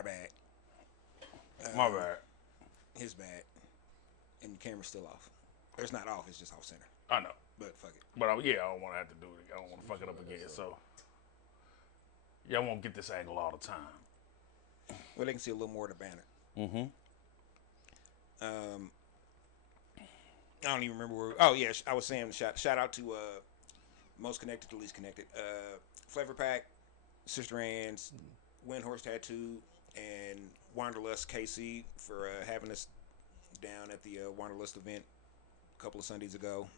Our bad. My bad. His bad. And the camera's still off. It's not off. It's just off center. I know. But fuck it. But yeah, I don't want to have to do it. I don't want to fuck it up again. So yeah, I won't get this angle all the time. Well, they can see a little more of the banner. Mm-hmm. I don't even remember where. Oh yeah, I was saying shout out to most connected to least connected. Flavor Pack, Sister Ann's, Windhorse Tattoo, and Wanderlust KC for having us down at the Wanderlust event a couple of Sundays ago.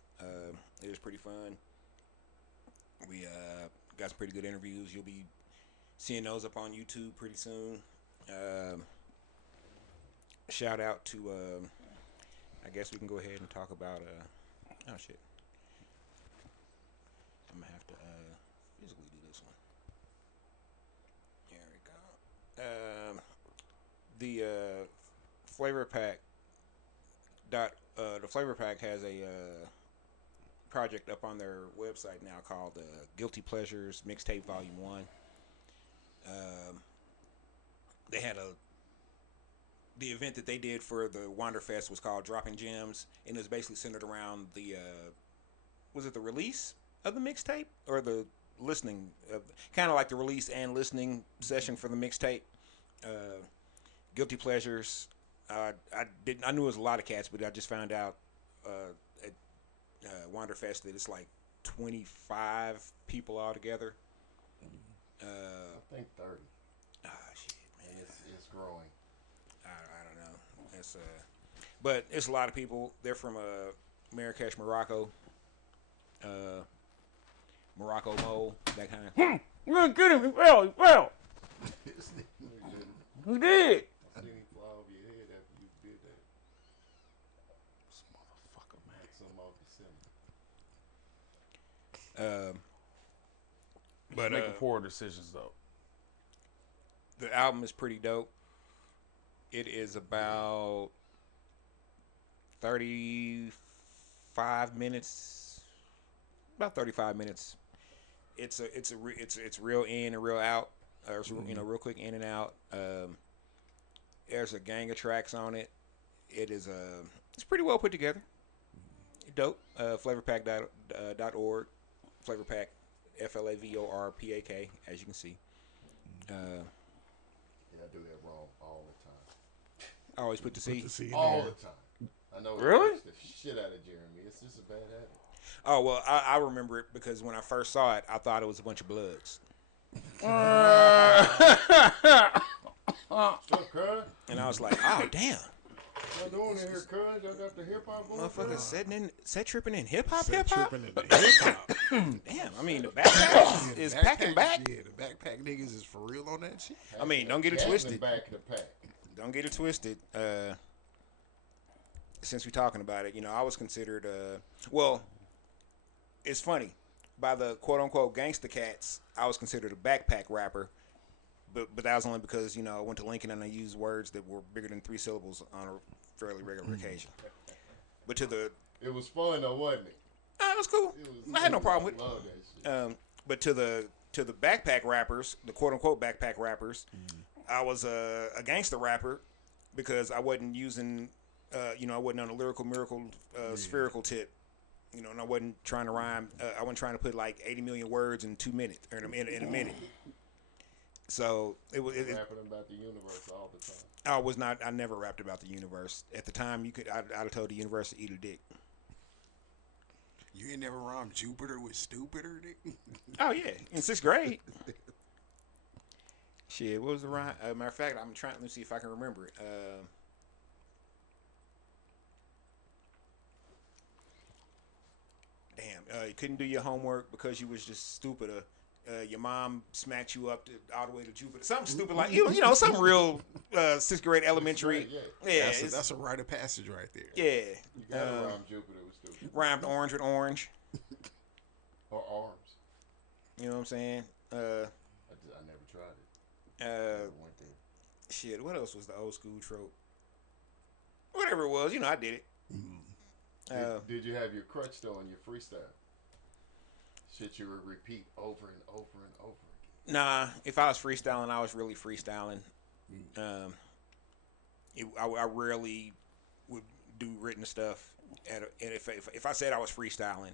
It was pretty fun. We got some pretty good interviews. You'll be seeing those up on YouTube pretty soon. Shout out to I guess we can go ahead and talk about oh shit. I'm gonna have to physically do this one. There we go. The Flavor Pack the Flavor Pack has a project up on their website now called Guilty Pleasures Mixtape Volume 1. They had the event that they did for the Wanderfest was called Dropping Gems, and it was basically centered around the was it the release of the mixtape or the listening of, kind of like the release and listening session for the mixtape. Guilty Pleasures. I knew it was a lot of cats, but I just found out at Wanderfest that it's like 25 people altogether. I think 30. Shit, man, It's growing. I don't know. It's but it's a lot of people. They're from Marrakesh, Morocco. Morocco Mo, that kind of. You're gonna get him. He fell. Who did? I seen him fly over your head after you did that. This motherfucker, man. Like some off the But Making poor decisions though. the album is pretty dope. It is about 35 minutes. About 35 minutes. It's real in and real out. Real quick in and out. There's a gang of tracks on it. It's pretty well put together. Dope. Flavorpack.org. Flavorpack, FLAVORPAK, as you can see. Yeah, I do that wrong all the time. I always put the C. All the time. I know it Really? hurts the shit out of Jeremy. It's just a bad habit. Oh, well, I remember it because when I first saw it, I thought it was a bunch of Bloods. What's up, cuz? And I was like, oh, damn. What doing in here, cuz? Y'all got the hip hop going? Motherfucker set tripping in hip-hop? Tripping in the hip-hop. Damn, I mean, the backpack is packing back. Yeah, the backpack niggas is for real on that shit. I mean, don't get it Gas in twisted. the back of the pack. Don't get it twisted. Since we're talking about it, I was considered, well, it's funny. By the quote-unquote gangster cats, I was considered a backpack rapper. But that was only because, I went to Lincoln and I used words that were bigger than 3 syllables on a fairly regular occasion. But It was fun though, wasn't it? it was cool. I had no problem with I it. love that shit. But to the backpack rappers, the quote unquote backpack rappers, I was a gangster rapper because I wasn't using, I wasn't on a lyrical miracle spherical tip, and I wasn't trying to rhyme. I wasn't trying to put like 80 million words in 2 minutes or in a minute. So Rapping about the universe all the time. I never rapped about the universe. At the time, I'd have told the universe to eat a dick. You ain't never rhymed Jupiter with stupider, nigga? Oh yeah, in 6th grade. Shit, what was the rhyme? Matter of fact, I'm trying. Let me see if I can remember it. Damn, you couldn't do your homework because you was just stupid. Your mom smacked you up all the way to Jupiter. Something stupid like something real 6th grade elementary. Yeah. That's a rite of passage right there. Yeah. You gotta rhyme Jupiter with stupid. Rhymed orange with orange. Or arms. You know what I'm saying? I never tried it. Never went there. Shit, what else was the old school trope? Whatever it was, I did it. Did you have your crutch though in your freestyle? Shit you would repeat over and over and over again. Nah, if I was freestyling, I was really freestyling. I rarely would do written stuff. And if I said I was freestyling,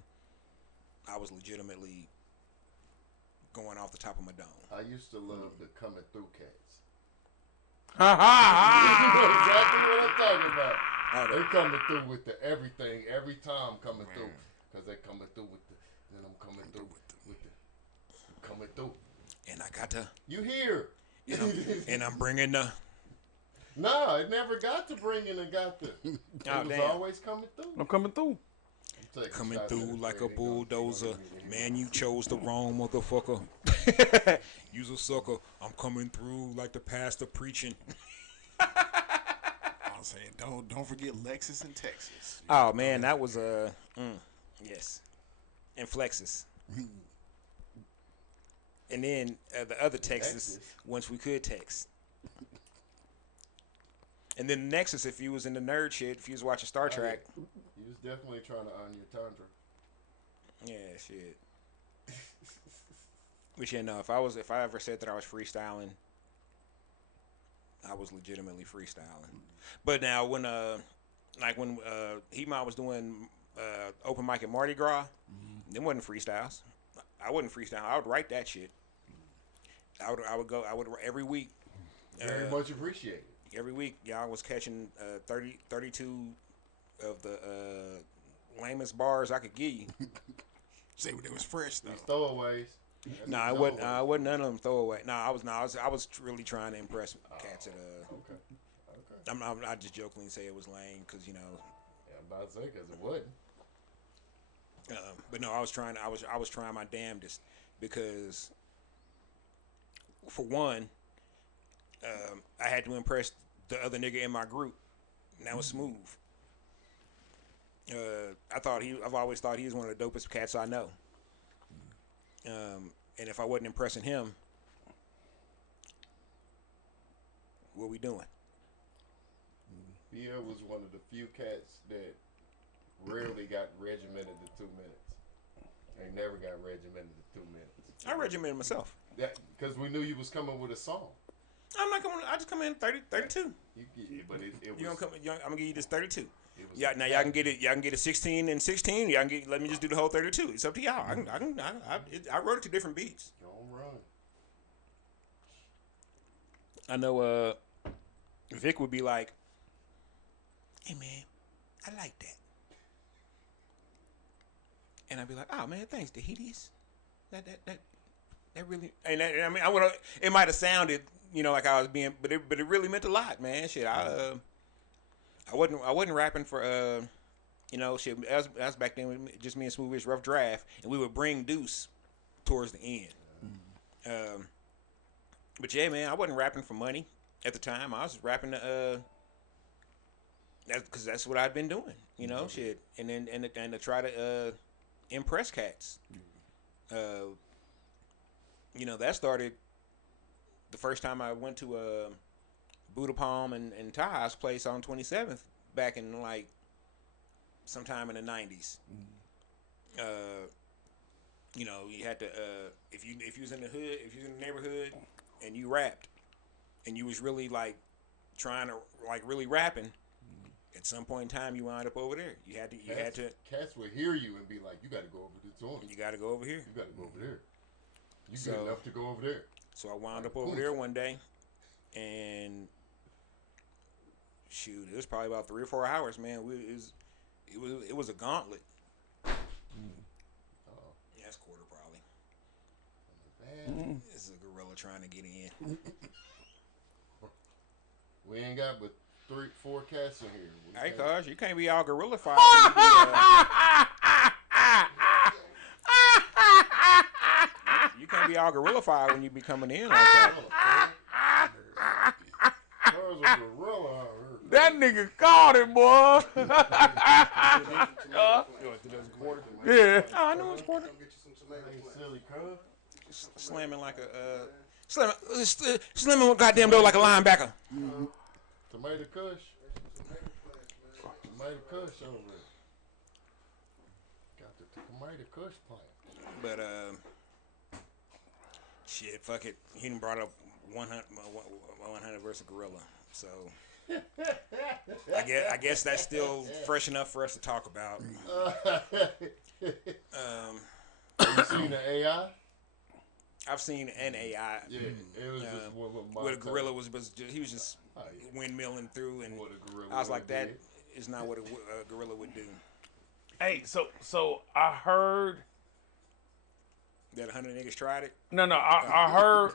I was legitimately going off the top of my dome. I used to love the coming through cats. Ha You know ha exactly what I'm talking about. Oh, They coming through with the everything every time coming through. Because they coming through with the, then I'm coming through with the, coming through. and I got to, You hear. and I'm bringing the. No, it never got to bringing and got to. It Oh, was damn. always coming through. I'm coming through. Coming through like a bulldozer. Man, you chose the wrong motherfucker. You's a sucker. I'm coming through like the pastor preaching. I'm saying, don't forget Lexus in Texas. Oh man, that was yes, and Flexus. And then the other Texas, once we could text. And then the Nexus, if you was in the nerd shit, if you was watching Star Trek. You was definitely trying to earn your tundra. Yeah, shit. But yeah, no, if I ever said that I was freestyling, I was legitimately freestyling. But now when He-Man was doing open mic at Mardi Gras, them wasn't freestyles. I wasn't freestyling. I would write that shit. I would every week. Very much appreciated. Every week, y'all was catching 32 of the lamest bars I could give you. Say when it was fresh though. These throwaways. No, I wasn't. I wasn't none of them throwaway. No, I was. No, I was really trying to impress cats at. Okay. I just jokingly say it was lame because Yeah, I'm about to say because it wasn't. But no, I was trying. I was trying my damnedest because, for one, I had to impress the other nigga in my group. And that was Smooth. I've always thought he was one of the dopest cats I know. And if I wasn't impressing him, what we doing? Pierre was one of the few cats that rarely got regimented to 2 minutes. They never got regimented to 2 minutes. I regimented myself. Because we knew you was coming with a song. I'm not coming. I just come in 32. But it You was. gonna come? I'm gonna give you this 32. It was Yeah, now y'all can get it. Y'all can get a 16 and 16. Y'all can get. Let me just do the whole 32. It's up to y'all. I wrote it to different beats. Don't run. I know. Vic would be like, "Hey man, I like that," and I'd be like, "Oh man, thanks, the hideous. That really." And I mean, I would. It might have sounded, like I was being, but it really meant a lot, man. Shit, I wasn't rapping for shit. As back then, just me and Smooth Rough Draft, and we would bring Deuce towards the end. But yeah, man, I wasn't rapping for money at the time. I was rapping because that's what I'd been doing, shit, and then and to try to impress cats. That started the first time I went to Buddha Palm and Ty's place on 27th back in like sometime in the 90s. You had to if you was in the hood, if you was in the neighborhood and you rapped and you was really like trying to like really rapping, at some point in time you wound up over there. You had to Cats would hear you and be like, "You got to go over to the joint. You got to go over here. You got to go over there. You So- good enough to go over there." So I wound up over there one day, and shoot, it was probably about 3 or 4 hours, man. It was a gauntlet. Oh, Yeah, that's quarter probably. man. This is a gorilla trying to get in. We ain't got but 3, 4 cats in here. We Hey, can't- cuz, you can't be all gorilla-fied. You can't be all gorilla-fied when you be coming in like that. There's a gorilla out here. That nigga caught it, boy. Yeah. Oh, I know it's quarter. Hey, silly cuz. Slamming like a slamming goddamn door like a linebacker. Tomato Kush. Tomato Kush over there. Got the Tomato Kush plant. But shit, fuck it. He done brought up 100 versus versus a gorilla. So I guess that's still fresh enough for us to talk about. Have you seen the AI? I've seen an AI. Yeah, it was just one with my where the gorilla was he was just windmilling through, and I was like, that is not what a gorilla would do. Hey, so I heard That 100 niggas tried it. No, I heard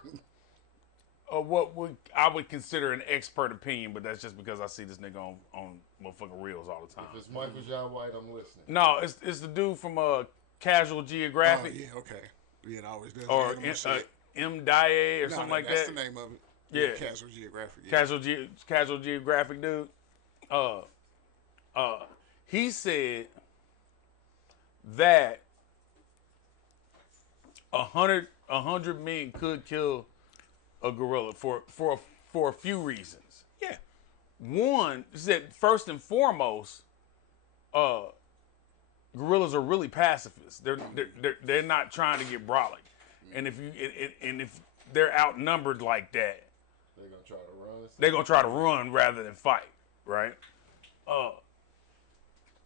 I would consider an expert opinion, but that's just because I see this nigga on motherfucking reels all the time. If it's Michael John White, I'm listening. No, it's the dude from Casual Geographic. Oh, yeah, okay. Yeah, it always does. Or M. Dye or something like that. That's the name of it. Yeah. Casual Geographic. Yeah. Casual Geographic dude. He said that 100 men could kill a gorilla for a few reasons. Yeah. One, he said first and foremost, gorillas are really pacifists. They're not trying to get brolic, and if they're outnumbered like that, They're gonna try to run. they're gonna try to run rather than fight, right?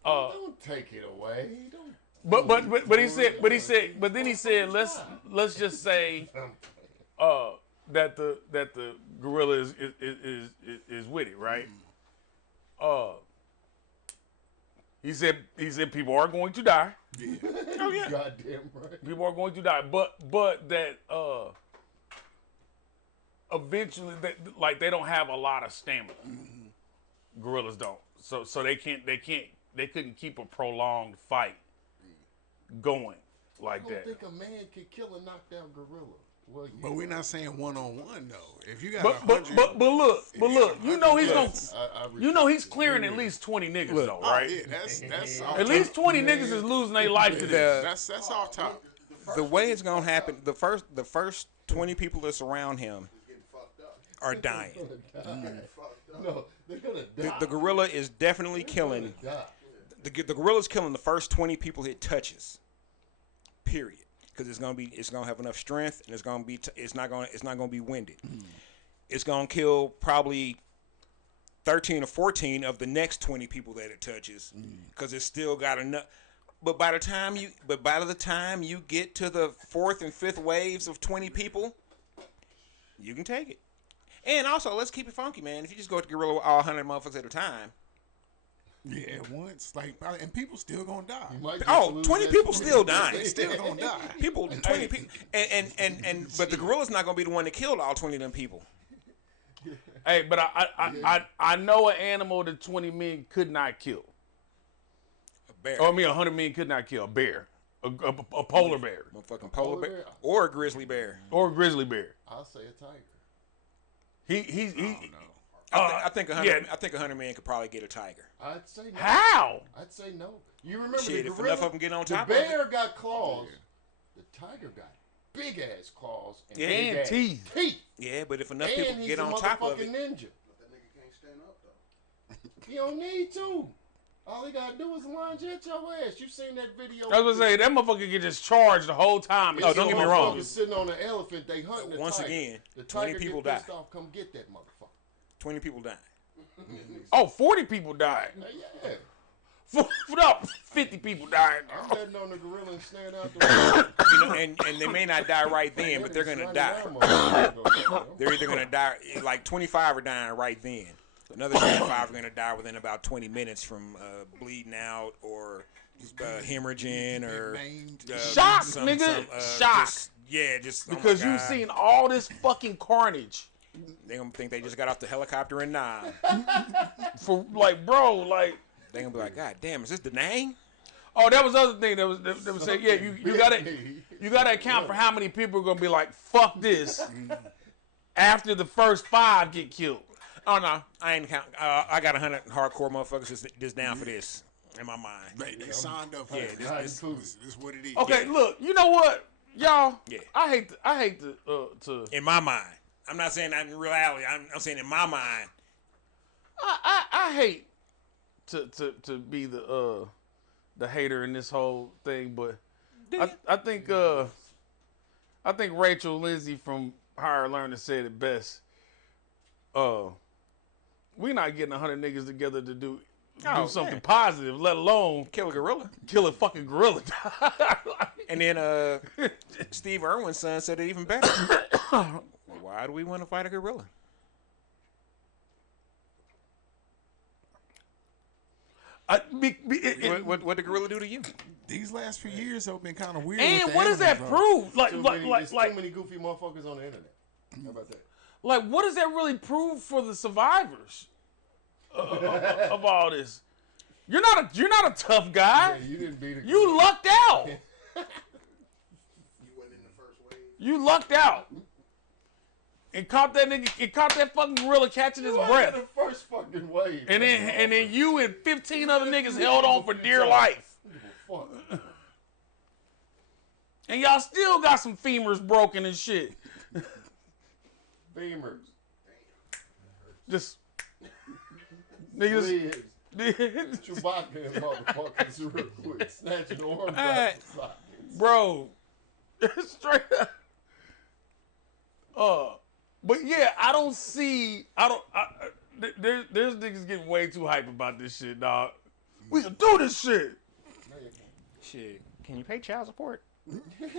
Don't take it away. Don't. But then he said let's just say that the gorilla is with it, right? He said people are going to die. Yeah. Oh yeah. Goddamn right. People are going to die, but that eventually they don't have a lot of stamina. Gorillas don't. So they couldn't keep a prolonged fight going like I that. don't think a man could kill a knockdown gorilla. Well, yeah. But we're not saying 1-on-1 though. If you got But look, you know he's gonna, you know he's clearing at Yeah. least 20 niggas though, Oh, right? yeah, that's off At least top. 20 niggas is losing their life to this. That's off top. The way it's gonna happen, the first 20 people that surround him are dying. No, they're gonna die. The gorilla is definitely killing. Die. The gorilla's killing the first 20 people it touches. Period. Because it's gonna have enough strength, and it's not gonna be winded. It's gonna kill probably 13 or 14 of the next 20 people that it touches, because it's still got enough. But by the time you get to the fourth and fifth waves of 20 people, you can take it. And also, let's keep it funky, man. If you just go to gorilla with all 100 motherfuckers at a time. Yeah, once and people still gonna die. You might just Oh, lose 20 that people 20. still dying. They still gonna die. 20 people. And but the gorilla's not gonna be the one that killed all 20 of them people. Hey, but I know an animal that 20 men could not kill. A bear. Or 100 men could not kill. A bear, a polar bear, Motherfucking polar bear. Or a grizzly bear. or a grizzly bear. I'll say a tiger. He I think 100. yeah. I think 100 men could probably get a tiger. I'd say no. How? I'd say no. You remember Shit, the if gorilla? enough of them get on the top of it. bear got claws. The tiger got big ass claws and Yeah. big And ass teeth. Yeah, but if enough And people he's get a on top of motherfucking it, ninja. That nigga can't stand up though. He don't need to. All he gotta do is lunge at your ass. You seen that video? I was gonna say that motherfucker get just charged the whole time. Oh, don't get me wrong. Sitting on an elephant, they hunting the once tiger. again, the 20 tiger people get pissed die. off. Come get that motherfucker. 20 people dying. Oh, 40 people died. Yeah. No, 50 people died. I'm betting on the gorilla and stand out the window. And they may not die right then, but they're gonna die. They're either gonna die, like 25 are dying right then. Another 25 are gonna die within about 20 minutes from bleeding out or hemorrhaging or Shock, nigga. Shock. Just Because you've seen all this fucking carnage. They gonna think they just got off the helicopter and For like, bro, like. they gonna be like, God damn, is this the name? Oh, that was the other thing that was saying. Yeah, you gotta account for how many people are gonna be like, fuck this, after the first 5 get killed. Oh no, I ain't count. I got 100 hardcore motherfuckers just down for this in my mind. They signed up for Yeah, it. this- This is what it is. Okay, look, you know what, y'all? Yeah. I hate to. In my mind, I'm not saying that in reality. I'm saying in my mind. I hate to be the hater in this whole thing, but I think Rachel Lindsay from Higher Learning said it best. we not getting 100 niggas together to do Oh, something man. positive, let alone Kill a gorilla. kill a fucking gorilla. And then Steve Irwin's son said it even better. Why do we want to fight a gorilla? What did the gorilla do to you? These last few years have been kind of weird. And with the what does that animals, though. prove? There's too many goofy motherfuckers on the internet. How about that? Like, what does that really prove for the survivors of all this? You're not a tough guy. Yeah, you didn't beat a You gorilla. lucked out. You wasn't in the first wave. You lucked out. And caught that nigga. It caught that fucking gorilla catching his You wasn't breath. in the first fucking wave. And then you and 15 other niggas held on for dear life. Fuck. And y'all still got some femurs broken and shit. Beamers. Just niggas. Legs. Chewbacca and motherfuckers real quick. Snatching arms out Alright. the sockets. Bro, straight up. But yeah, I don't see. There's niggas getting way too hype about this shit, dog. We can do this shit. Shit, can you pay child support? Straight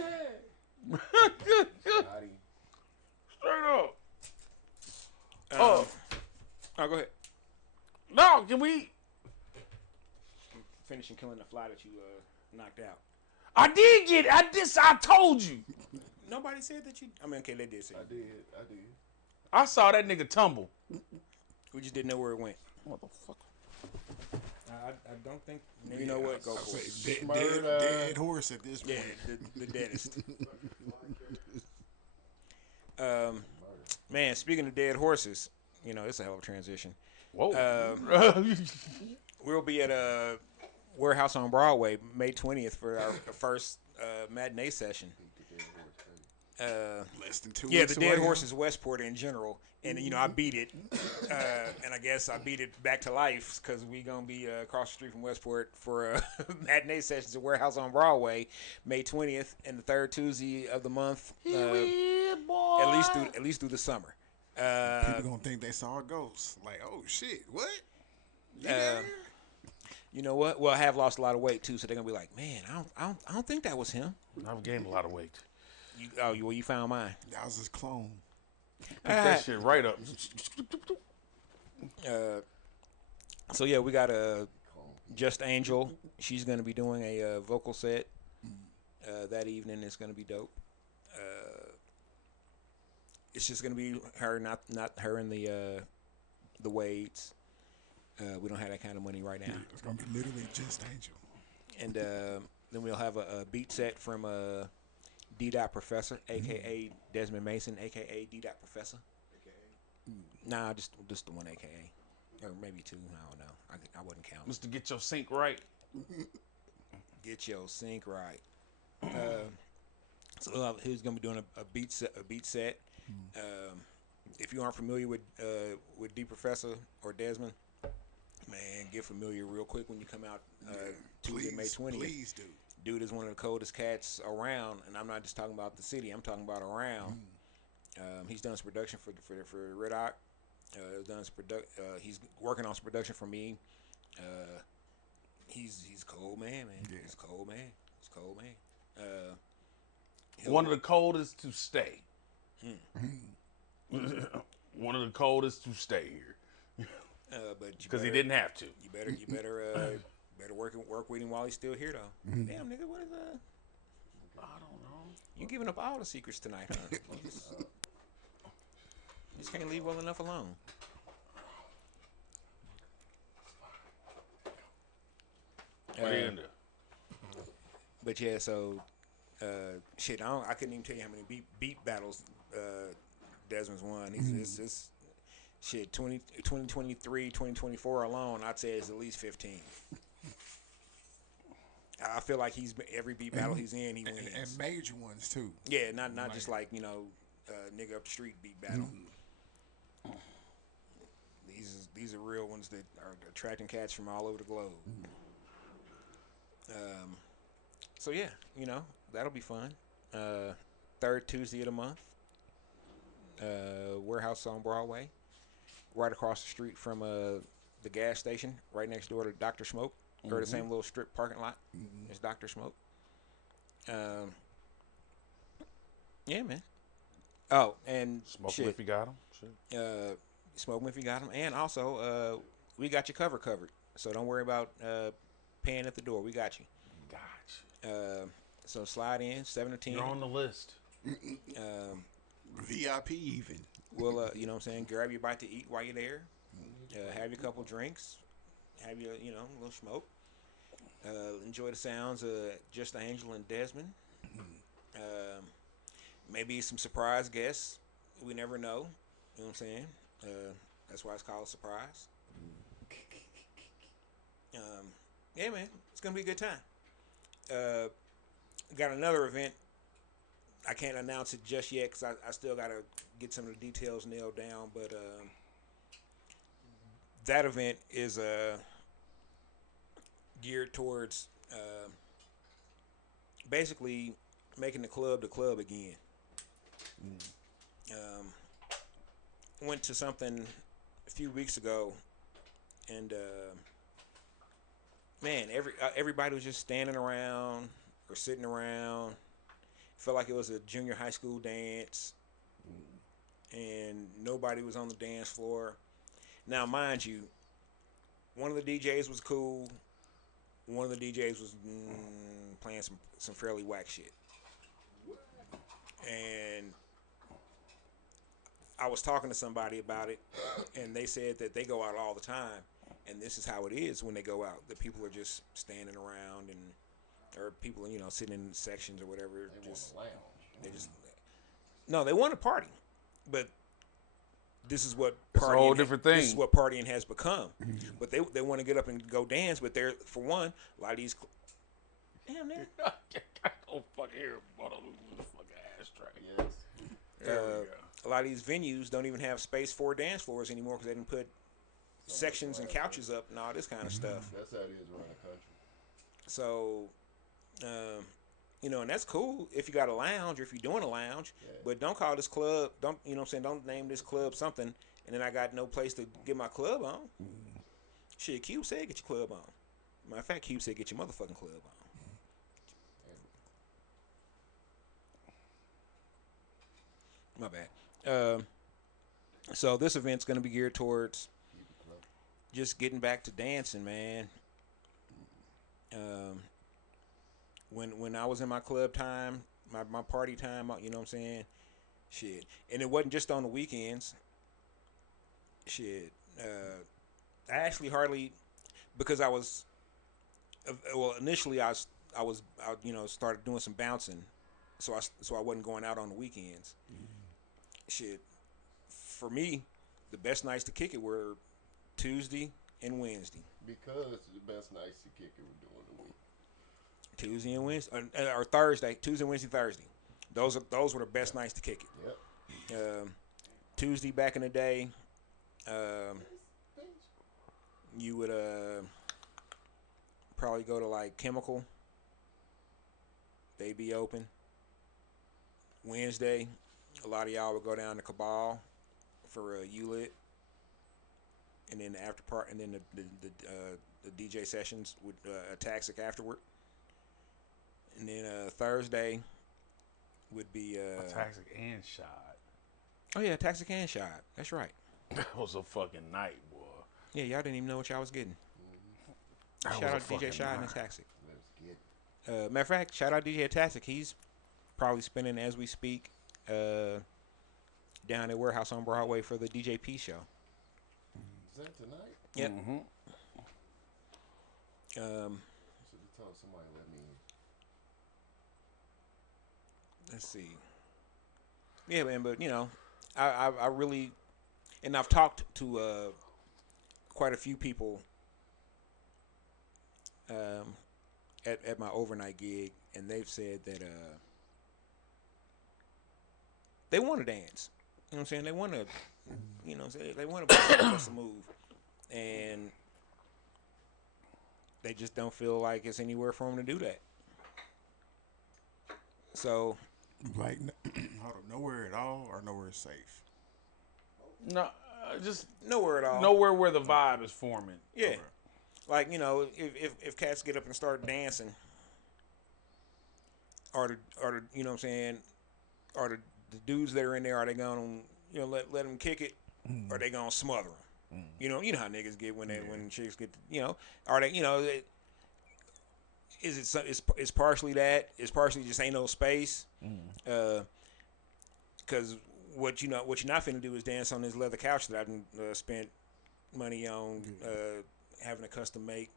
up. Oh, go ahead. No, can we? Finishing killing the fly that you knocked out. I told you. Nobody said that you. I mean, okay, they did say. I did. I saw that nigga tumble. We just didn't know where it went. Motherfucker. I don't think. You know what? Go for it. Say, Murder. dead horse at this Yeah, point. the deadest. Man, speaking of dead horses, you know, it's a hell of a transition. Whoa. We'll be at a warehouse on Broadway May 20th for our first matinee session. Less than 2 Yeah, weeks the Dead away, Horse is Westport in general, and you know I beat it, and I guess I beat it back to life because we gonna be across the street from Westport for matinee sessions at Warehouse on Broadway, May 20th, and the third Tuesday of the month, boy. at least through the summer. People gonna think they saw a ghost. Like, oh shit, what? Yeah. You know what? Well, I have lost a lot of weight too, so they're gonna be like, man, I don't think that was him. I've gained a lot of weight. You found mine. That was his clone. Pick that shit right up. So yeah, we got Just Angel. She's gonna be doing a vocal set that evening. It's gonna be dope. It's just gonna be her, not her and the Wades. We don't have that kind of money right now. It's gonna be literally Just Angel. And then we'll have a beat set from D. Professor, a.k.a. Desmond Mason, a.k.a. D. Professor. Nah, just the one a.k.a. Or maybe two. I don't know. I wouldn't count. Just to get your sync right. Get your sync right. So he's gonna be doing a beat set. If you aren't familiar with D. Professor or Desmond, man, get familiar real quick when you come out Tuesday, May 20th. Please do. Dude is one of the coldest cats around, and I'm not just talking about the city. I'm talking about around. He's done some production for Red Hawk. He's working on some production for me. He's cold man. Yeah. He's cold man. One of the coldest to stay. One of the coldest to stay here. But Because he didn't have to. You better work with him while he's still here though. Damn nigga, what is that? I don't know. You giving up all the secrets tonight, huh? You just can't leave well enough alone. What are you gonna do? But yeah, so shit, I couldn't even tell you how many beat battles Desmond's won. It's shit 2023, 2024 alone. I'd say it's at least 15. I feel like every beat battle he's in, he wins. And major ones too. Yeah, not just like nigga up the street beat battle. These are real ones that are attracting cats from all over the globe. So yeah, that'll be fun. Third Tuesday of the month. Warehouse on Broadway. right across the street from the gas station, right next door to Dr. Smoke, or the same little strip parking lot. It's Dr. Smoke. Um, yeah, man. Oh, and Smoke 'em shit. if you got them. Shit. Smoke 'em if you got them, and also we got your covered. So don't worry about paying at the door. We got you. Gotcha. So slide in 7 to 10. You're on the list. VIP even. We'll you know what I'm saying, grab your bite to eat while you're there. Have your couple drinks. Have your a little smoke. Enjoy the sounds of Just Angel and Desmond. Maybe some surprise guests. We never know. You know what I'm saying? That's why it's called a surprise. Yeah, man. It's going to be a good time. Got another event. I can't announce it just yet because I still got to get some of the details nailed down. But that event is geared towards basically making the club again. Went to something a few weeks ago, and man, everybody was just standing around or sitting around. Felt like it was a junior high school dance, and nobody was on the dance floor. Now, mind you, one of the DJs was cool. One of the DJs was playing some fairly whack shit. And I was talking to somebody about it, and they said that they go out all the time, and this is how it is when they go out. The people are just standing around, or people sitting in sections or whatever. They want to party, but this is what It's a whole different thing. This is what partying has become. But they want to get up and go dance, but they're, for one, a lot of these. Damn, man. Oh, fuck here, fucking ashtray. Yes. There we go. A lot of these venues don't even have space for dance floors anymore because they didn't put sections and couches up and all this kind of stuff. That's how it is around the country. So, and that's cool if you got a lounge or if you're doing a lounge, but don't call this club, don't name this club something, and then I got no place to get my club on. Shit, Cube said get your club on. Matter of fact, Cube said get your motherfucking club on. My bad. So this event's going to be geared towards just getting back to dancing, man. When I was in my club time, my party time, you know what I'm saying? Shit. And it wasn't just on the weekends. Shit. I actually hardly, because I was, initially I started doing some bouncing, so I wasn't going out on the weekends. Shit. For me, the best nights to kick it were Tuesday and Wednesday. Because the best nights to kick it were during the week. Tuesday and Wednesday, or Thursday. Tuesday, Wednesday, Thursday. Those were the best nights to kick it. Yep. Tuesday back in the day, you would probably go to like Chemical. They'd be open. Wednesday, a lot of y'all would go down to Cabal for ULIT, and then the after part, and then the DJ sessions with Taxic afterward. And then Thursday would be Toxic and Shot. Oh yeah, Taxic and Shot. That's right. That was a fucking night, boy. Yeah, y'all didn't even know what y'all was getting. That Shout was a out DJ fucking Shot and night. Taxic. Let's get Matter of fact, shout out DJ Taxic. He's probably spinning as we speak down at Warehouse on Broadway for the DJP show. Is that tonight? Yep. Mm-hmm. Should have told somebody let me in. Let's see. Yeah, man, but I really, and I've talked to quite a few people at my overnight gig, and they've said that they want to dance. You know what I'm saying? They want to, they want to bust a move, and they just don't feel like it's anywhere for them to do that. So, Like, hold on, nowhere at all or nowhere safe? No, Just Nowhere at all. nowhere where the vibe is forming. Yeah. Okay. Like, you know, if cats get up and start dancing, or the you know what I'm saying, or the dudes that are in there, are they gonna, you know, let them kick it, or are they gonna smother them? You know how niggas get when when chicks get, you know, are they, you know, it's partially that, it's partially just ain't no space, because what you're not finna do is dance on this leather couch that I've spent money on having a custom make,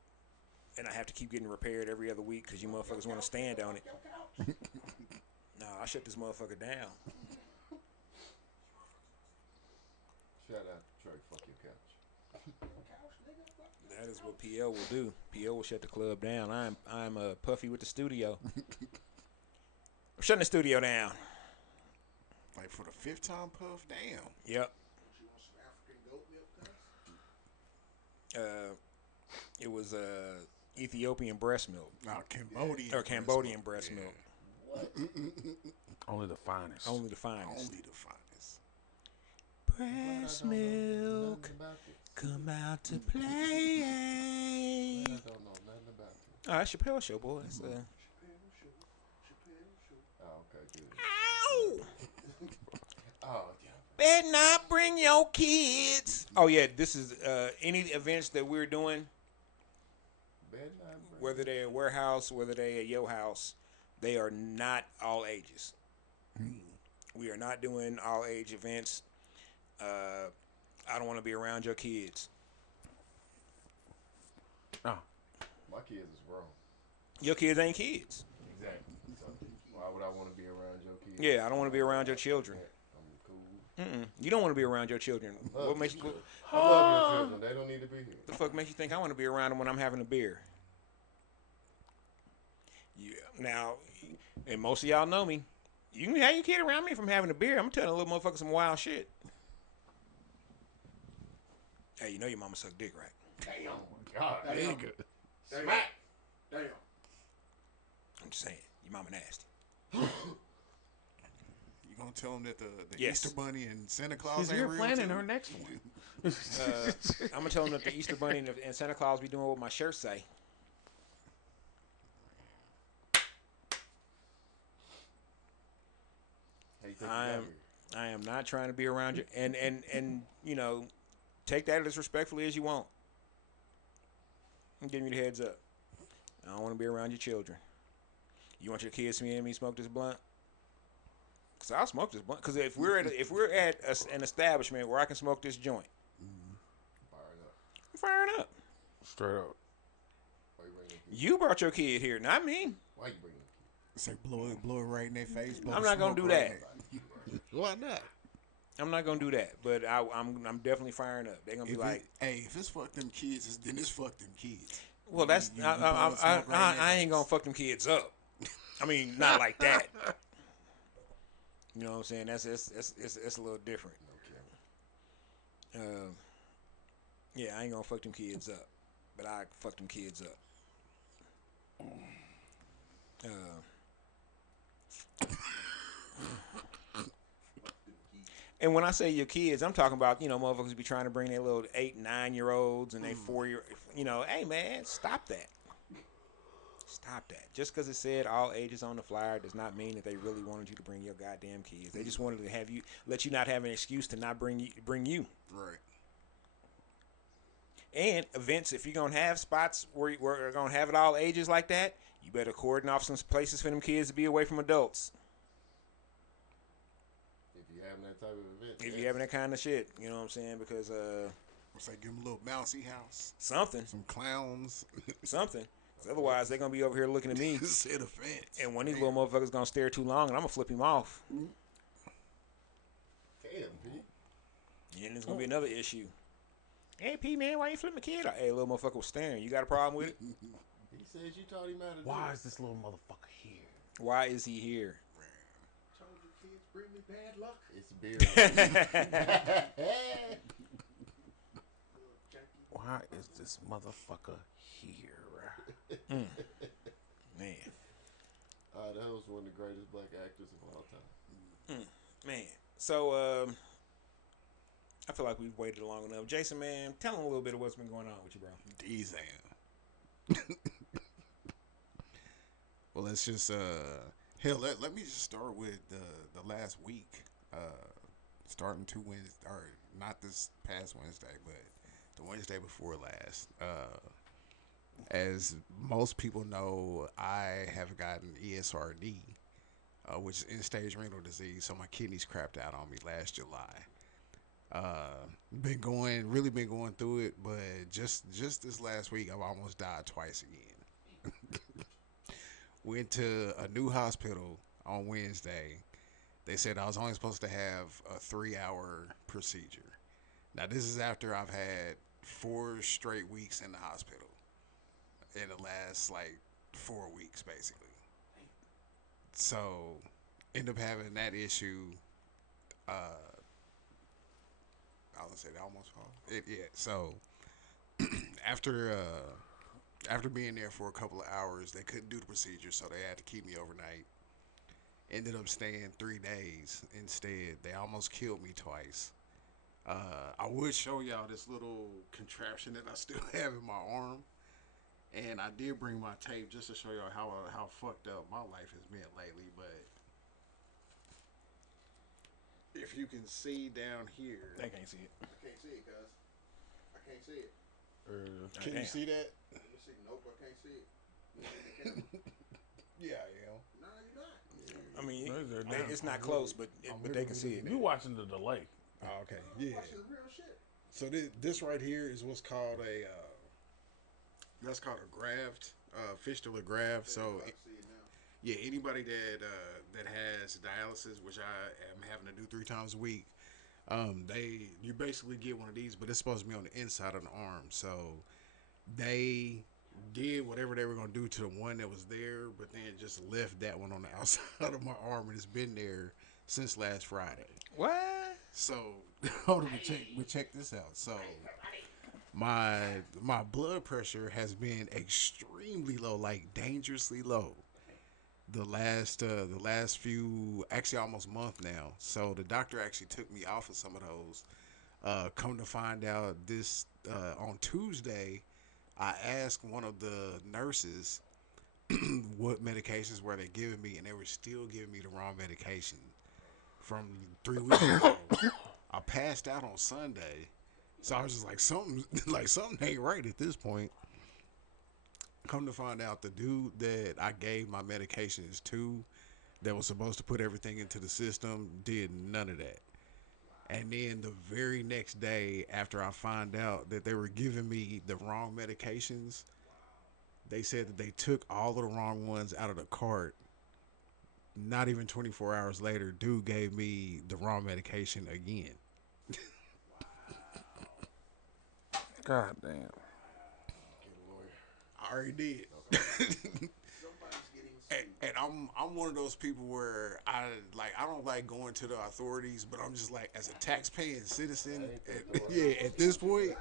and I have to keep getting repaired every other week because you motherfuckers want to stand on it. No, I shut this motherfucker down. Shout out to Trey. Fuck your couch. That is what PL will do. PL will shut the club down. I'm Puffy with the studio. I'm shutting the studio down. Like for the 5th time, Puff. Damn. Yep. You want some African goat milk, cuz? It was Ethiopian breast milk. No, Cambodian. Or Cambodian breast milk. Only the finest. Only the finest. Only the finest. Breast milk, come out to play. I don't know nothing about it. Oh, that's Chappelle Show, boys. Oh, okay, good. Ow! Oh, yeah. Better not bring your kids. Oh yeah, this is any events that we're doing, whether they're a warehouse, whether they're at your house, they are not all ages. We are not doing all age events. I don't want to be around your kids. Oh. My kids is grown. Your kids ain't kids. Exactly. So why would I want to be around your kids? Yeah, I don't want to be around your children. I'm cool. You don't want to be around your children. What makes you? I love your children. They don't need to be here. The fuck makes you think I want to be around them when I'm having a beer? Yeah. Now, and most of y'all know me. You can have your kid around me from having a beer. I'm telling a little motherfucker some wild shit. Hey, you know your mama suck dick, right? Damn. God. Damn. Damn. Damn. I'm just saying, your mama nasty. You gonna tell them that the Yes. Easter Bunny and Santa Claus She's ain't here real planning too? her next one. I'm gonna tell them that the Easter Bunny and Santa Claus be doing what my shirt say. How you think I you am, got here? I am not trying to be around you, and you know, take that as respectfully as you want. I'm giving you the heads up. I don't want to be around your children. You want your kids to see me smoke this blunt? Cause I'll smoke this blunt. Cause if we're at an establishment where I can smoke this joint, Fired up. I'm firing up. Straight up. Why you bring the kids? You brought your kid here, not me. Why you bring the kids? Say blow it right in their face. blow I'm the not gonna smoke do right that. in there. Why not? I'm not gonna do that. But I'm definitely firing up. They're gonna be like, If it's fuck them kids, then it's fuck them kids. well, that's You blow smoke right in their I ain't face. gonna fuck them kids up. I mean, not like that. You know what I'm saying? That's it's a little different. Okay. Yeah, I ain't gonna fuck them kids up, but I fuck them kids up. And when I say your kids, I'm talking about, you know, motherfuckers be trying to bring their little 8, 9-year-olds and they 4-year, you know, hey man, stop that. Stop that. Just because it said all ages on the flyer does not mean that they really wanted you to bring your goddamn kids. They just wanted to have you, let you not have an excuse to not bring you. Right. And events, if you're gonna have spots where we're gonna have it all ages like that, you better cordon off some places for them kids to be away from adults. If you having that type of event. If you're having that kind of shit, you know what I'm saying? Because Let's say give them a little bouncy house, something. 'Cause otherwise they're gonna be over here looking at me, Sit a fence. and one of these little motherfuckers gonna stare too long, and I'm gonna flip him off. Damn, P. And there's gonna be another issue. Hey P man, why you flip my kid off? Hey, little motherfucker was staring. You got a problem with it? He says you taught him how to do Why it. is this little motherfucker here? Why is he here? Told you kids bring me bad luck. It's beer. Little junkie. Why is this motherfucker here? Man, That was one of the greatest black actors of all time. man. So I feel like we've waited long enough. Jason, man, tell them a little bit of what's been going on with you, bro. These Well, let's just hell. Let me just start with the last week. Starting 2 Wednesdays, or not this past Wednesday, but the Wednesday before last. As most people know, I have gotten ESRD, which is end-stage renal disease. So my kidneys crapped out on me last July. Really been going through it, but just this last week, I've almost died twice again. Went to a new hospital on Wednesday. They said I was only supposed to have a 3-hour procedure. Now this is after I've had 4 straight weeks in the hospital. In the last like 4 weeks, basically. So, end up having that issue. I was gonna say that almost fall. Yeah. So after being there for a couple of hours, they couldn't do the procedure, so they had to keep me overnight. Ended up staying 3 days instead. They almost killed me twice. I would show y'all this little contraption that I still have in my arm. And I did bring my tape just to show y'all how fucked up my life has been lately. But if you can see down here, They can't see it. I can't see it, cuz. I can't see it. Can you see that? Let me see. Nope, I can't see it. You see the camera? Yeah, I am. No, you're not. I mean, Those are down. it's not close, but they can see it. You watching the delay? Oh, okay. Yeah. Watch the real shit. So this right here is what's called a that's called a graft, fistula graft. So I see it now. yeah, anybody that has dialysis, which I am having to do 3 times a week, you basically get one of these, but it's supposed to be on the inside of the arm. So they did whatever they were gonna do to the one that was there, but then just left that one on the outside of my arm, and it's been there since last Friday. What? So hold on, we check this out. So my blood pressure has been extremely low, like dangerously low. The last few, actually almost month now. So the doctor actually took me off of some of those. Come to find out, this on Tuesday, I asked one of the nurses what medications were they giving me, and they were still giving me the wrong medication from 3 weeks ago. I passed out on Sunday, so I was just like, something ain't right at this point. Come to find out, the dude that I gave my medications to, that was supposed to put everything into the system, did none of that. And then the very next day, after I find out that they were giving me the wrong medications, they said that they took all of the wrong ones out of the cart. Not even 24 hours later, dude gave me the wrong medication again. God damn. I already did. And I'm one of those people where I don't like going to the authorities, but I'm just like, as a tax-paying citizen, at this point.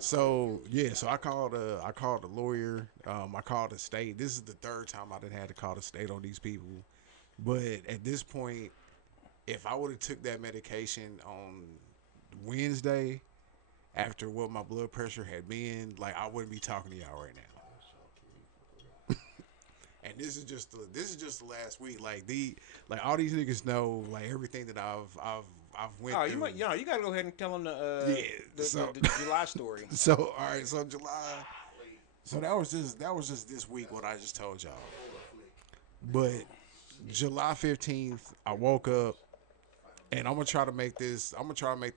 So I called a lawyer. I called the state. This is the 3rd time I done had to call the state on these people. But at this point, if I would have took that medication on Wednesday, after what my blood pressure had been, like, I wouldn't be talking to y'all right now. And this is just the last week. Like all these niggas know, like, everything that I've went through. You gotta go ahead and tell them the July story. So all right, so July. So that was just this week what I just told y'all. But July 15th, I woke up, and I'm gonna try to make this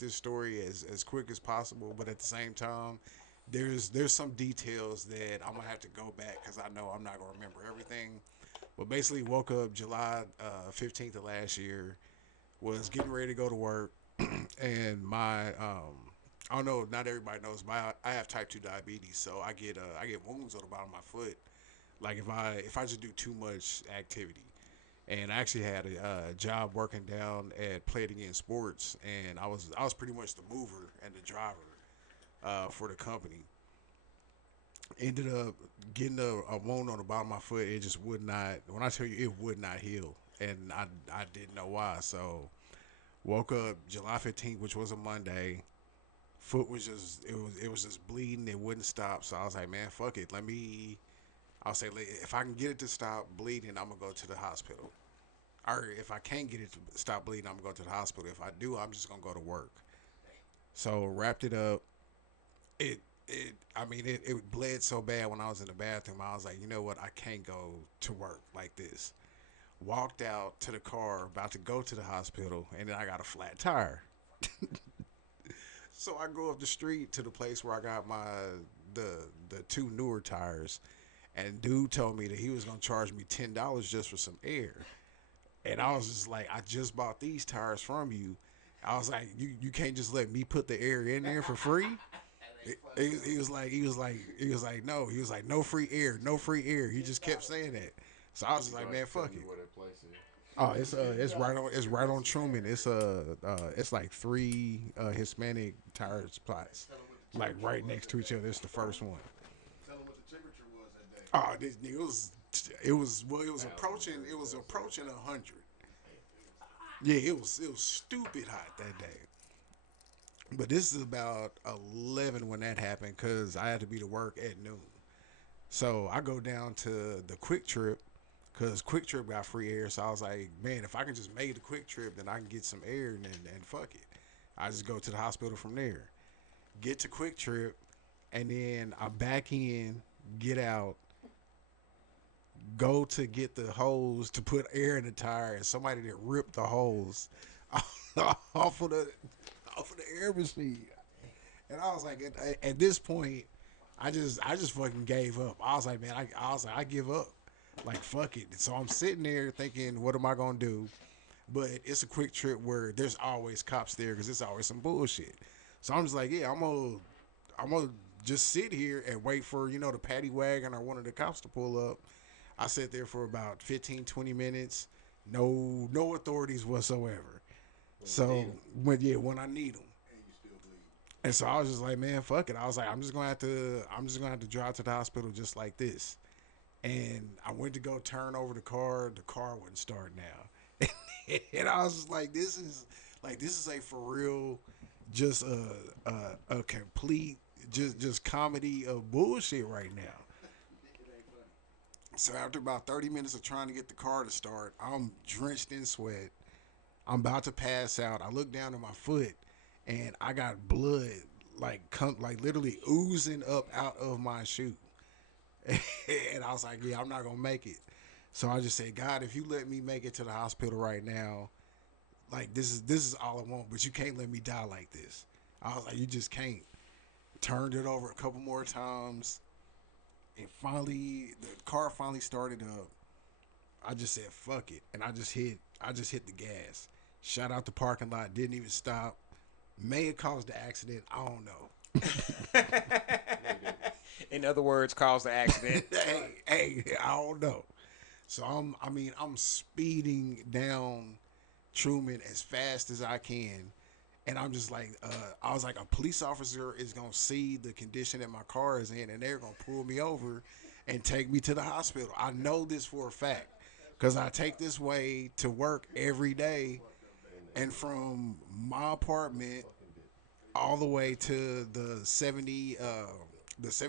story as quick as possible. But at the same time, there's some details that I'm gonna have to go back, because I know I'm not gonna remember everything. But basically, woke up July 15th of last year, was getting ready to go to work, and my I don't know, not everybody knows, but I have type 2 diabetes, so I get wounds on the bottom of my foot, like if I just do too much activity. And I actually had a job working down at Play It Again Sports, and I was pretty much the mover and the driver for the company. Ended up getting a wound on the bottom of my foot. It just would not, when I tell you, it would not heal, and I didn't know why. So Woke up July 15th, which was a Monday. Foot was just it was just bleeding. It wouldn't stop. So I was like, man, fuck it. I'll say if I can get it to stop bleeding, I'm gonna go to the hospital. Or if I can't get it to stop bleeding, I'm gonna go to the hospital. If I do, I'm just gonna go to work. So wrapped it up. It bled so bad when I was in the bathroom. I was like, you know what? I can't go to work like this. Walked out to the car, about to go to the hospital, and then I got a flat tire. So I go up the street to the place where I got the two newer tires, and dude told me that he was gonna charge me $10 just for some air. And I was just like, I just bought these tires from you. I was like, you can't just let me put the air in there for free. He was like, no. He was like, no free air, no free air. He just kept saying that. So I was just like, man, fuck it. Where that place is. Oh, it's right on Truman. It's like three Hispanic tire spots, like right next to each other. It's the first one. Tell them what the temperature was that day. Oh, it was approaching 100. Yeah, it was stupid hot that day. But this is about 11 when that happened because I had to be to work at noon. So I go down to the Quick Trip because Quick Trip got free air. So I was like, man, if I can just make the Quick Trip, then I can get some air and fuck it. I just go to the hospital from there. Get to Quick Trip, and then I back in, get out, go to get the hose to put air in the tire, and somebody that ripped the hose off of the air machine. And I was like, at this point, I just fucking gave up. I was like, man, I give up. Like, fuck it. So I'm sitting there thinking, what am I gonna do? But it's a Quick Trip where there's always cops there because it's always some bullshit. So I'm just like, yeah, I'm gonna just sit here and wait for, the paddy wagon or one of the cops to pull up. I sat there for about 15, 20 minutes. No authorities whatsoever. So when I need them. And so I was just like, man, fuck it. I was like, I'm just gonna have to drive to the hospital just like this. And I went to go turn over the car wouldn't start now. And I was just like, this is a for real, just a complete just comedy of bullshit right now. So after about 30 minutes of trying to get the car to start, I'm drenched in sweat. I'm about to pass out. I look down at my foot, and I got blood like literally oozing up out of my shoe. And I was like, yeah, I'm not gonna make it. So I just said, God, if you let me make it to the hospital right now, like this is all I want, but you can't let me die like this. I was like, you just can't. Turned it over a couple more times, and finally the car finally started up. I just said, fuck it, and I just hit the gas. Shot out the parking lot, didn't even stop. May have caused the accident. I don't know. In other words, caused the accident. hey, I don't know. So I'm speeding down Truman as fast as I can, and I'm just like, I was like, a police officer is gonna see the condition that my car is in, and they're gonna pull me over and take me to the hospital. I know this for a fact because I take this way to work every day. And from my apartment all the way to the 70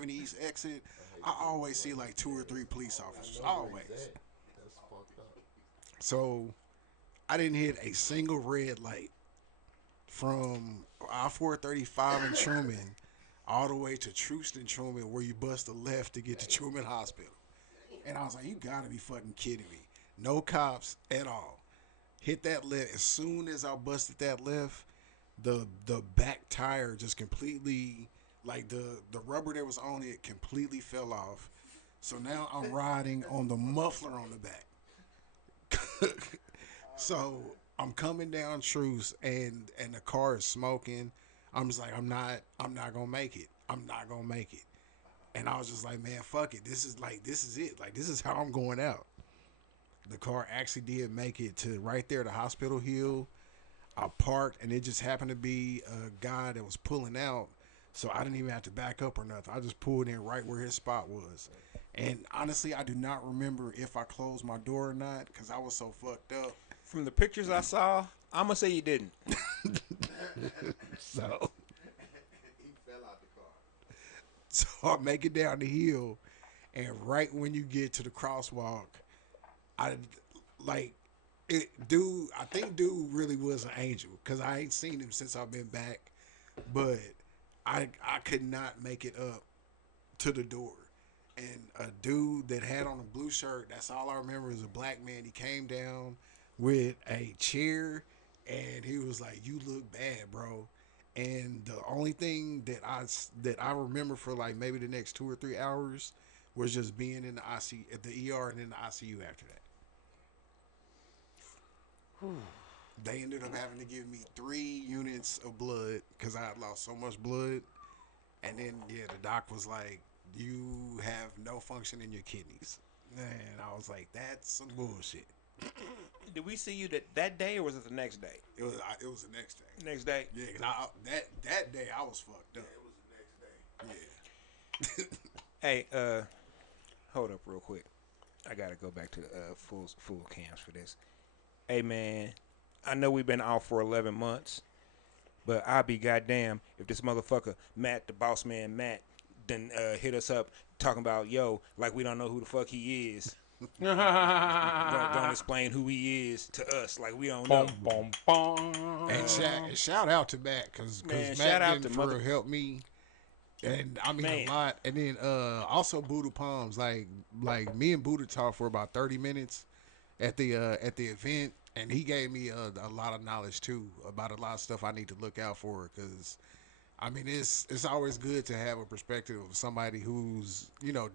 East exit, I always see like 2 or 3 police officers. Always. That's fucked up. So I didn't hit a single red light from I-435 in Truman all the way to Truston Truman, where you bust a left to get to Truman Hospital. And I was like, you gotta be fucking kidding me. No cops at all. Hit that left. As soon as I busted that left, the back tire just completely, like the rubber that was on it completely fell off. So now I'm riding on the muffler on the back. So I'm coming down Truce and the car is smoking. I'm just like, I'm not gonna make it. I'm not gonna make it. And I was just like, man, fuck it. This is it. Like, this is how I'm going out. The car actually did make it to right there, the hospital hill. I parked, and it just happened to be a guy that was pulling out, so I didn't even have to back up or nothing. I just pulled in right where his spot was. And honestly, I do not remember if I closed my door or not because I was so fucked up. From the pictures I saw, I'm gonna say you didn't. So, He fell out the car. so I make it down the hill, and right when you get to the crosswalk, I like it. Dude, I think dude really was an angel because I ain't seen him since I've been back, but I could not make it up to the door. And a dude that had on a blue shirt, that's all I remember is a black man. He came down with a chair and he was like, "You look bad, bro." And the only thing that I remember for like maybe the next 2 or 3 hours was just being in the IC at the ER and in the ICU after that. They ended up having to give me 3 units of blood because I had lost so much blood. And then, yeah, the doc was like, "You have no function in your kidneys." And I was like, "That's some bullshit." Did we see you that day, or was it the next day? It was the next day. Next day. Yeah, 'cause that day I was fucked up. It was the next day. Yeah. Hey, hold up real quick. I gotta go back to full cams for this. Hey man, I know we've been out for 11 months, but I'll be goddamn if this motherfucker Matt, the boss man Matt, then hit us up talking about like we don't know who the fuck he is. don't explain who he is to us like we don't know. Boom, boom, boom. And shout out to Matt because Man, Matt shout out didn't to for real help me. And I mean Man. a lot. And then also Buddha Palms, like me and Buddha talked for about 30 minutes at the event, and he gave me a lot of knowledge too about a lot of stuff I need to look out for. Because I mean it's always good to have a perspective of somebody who's done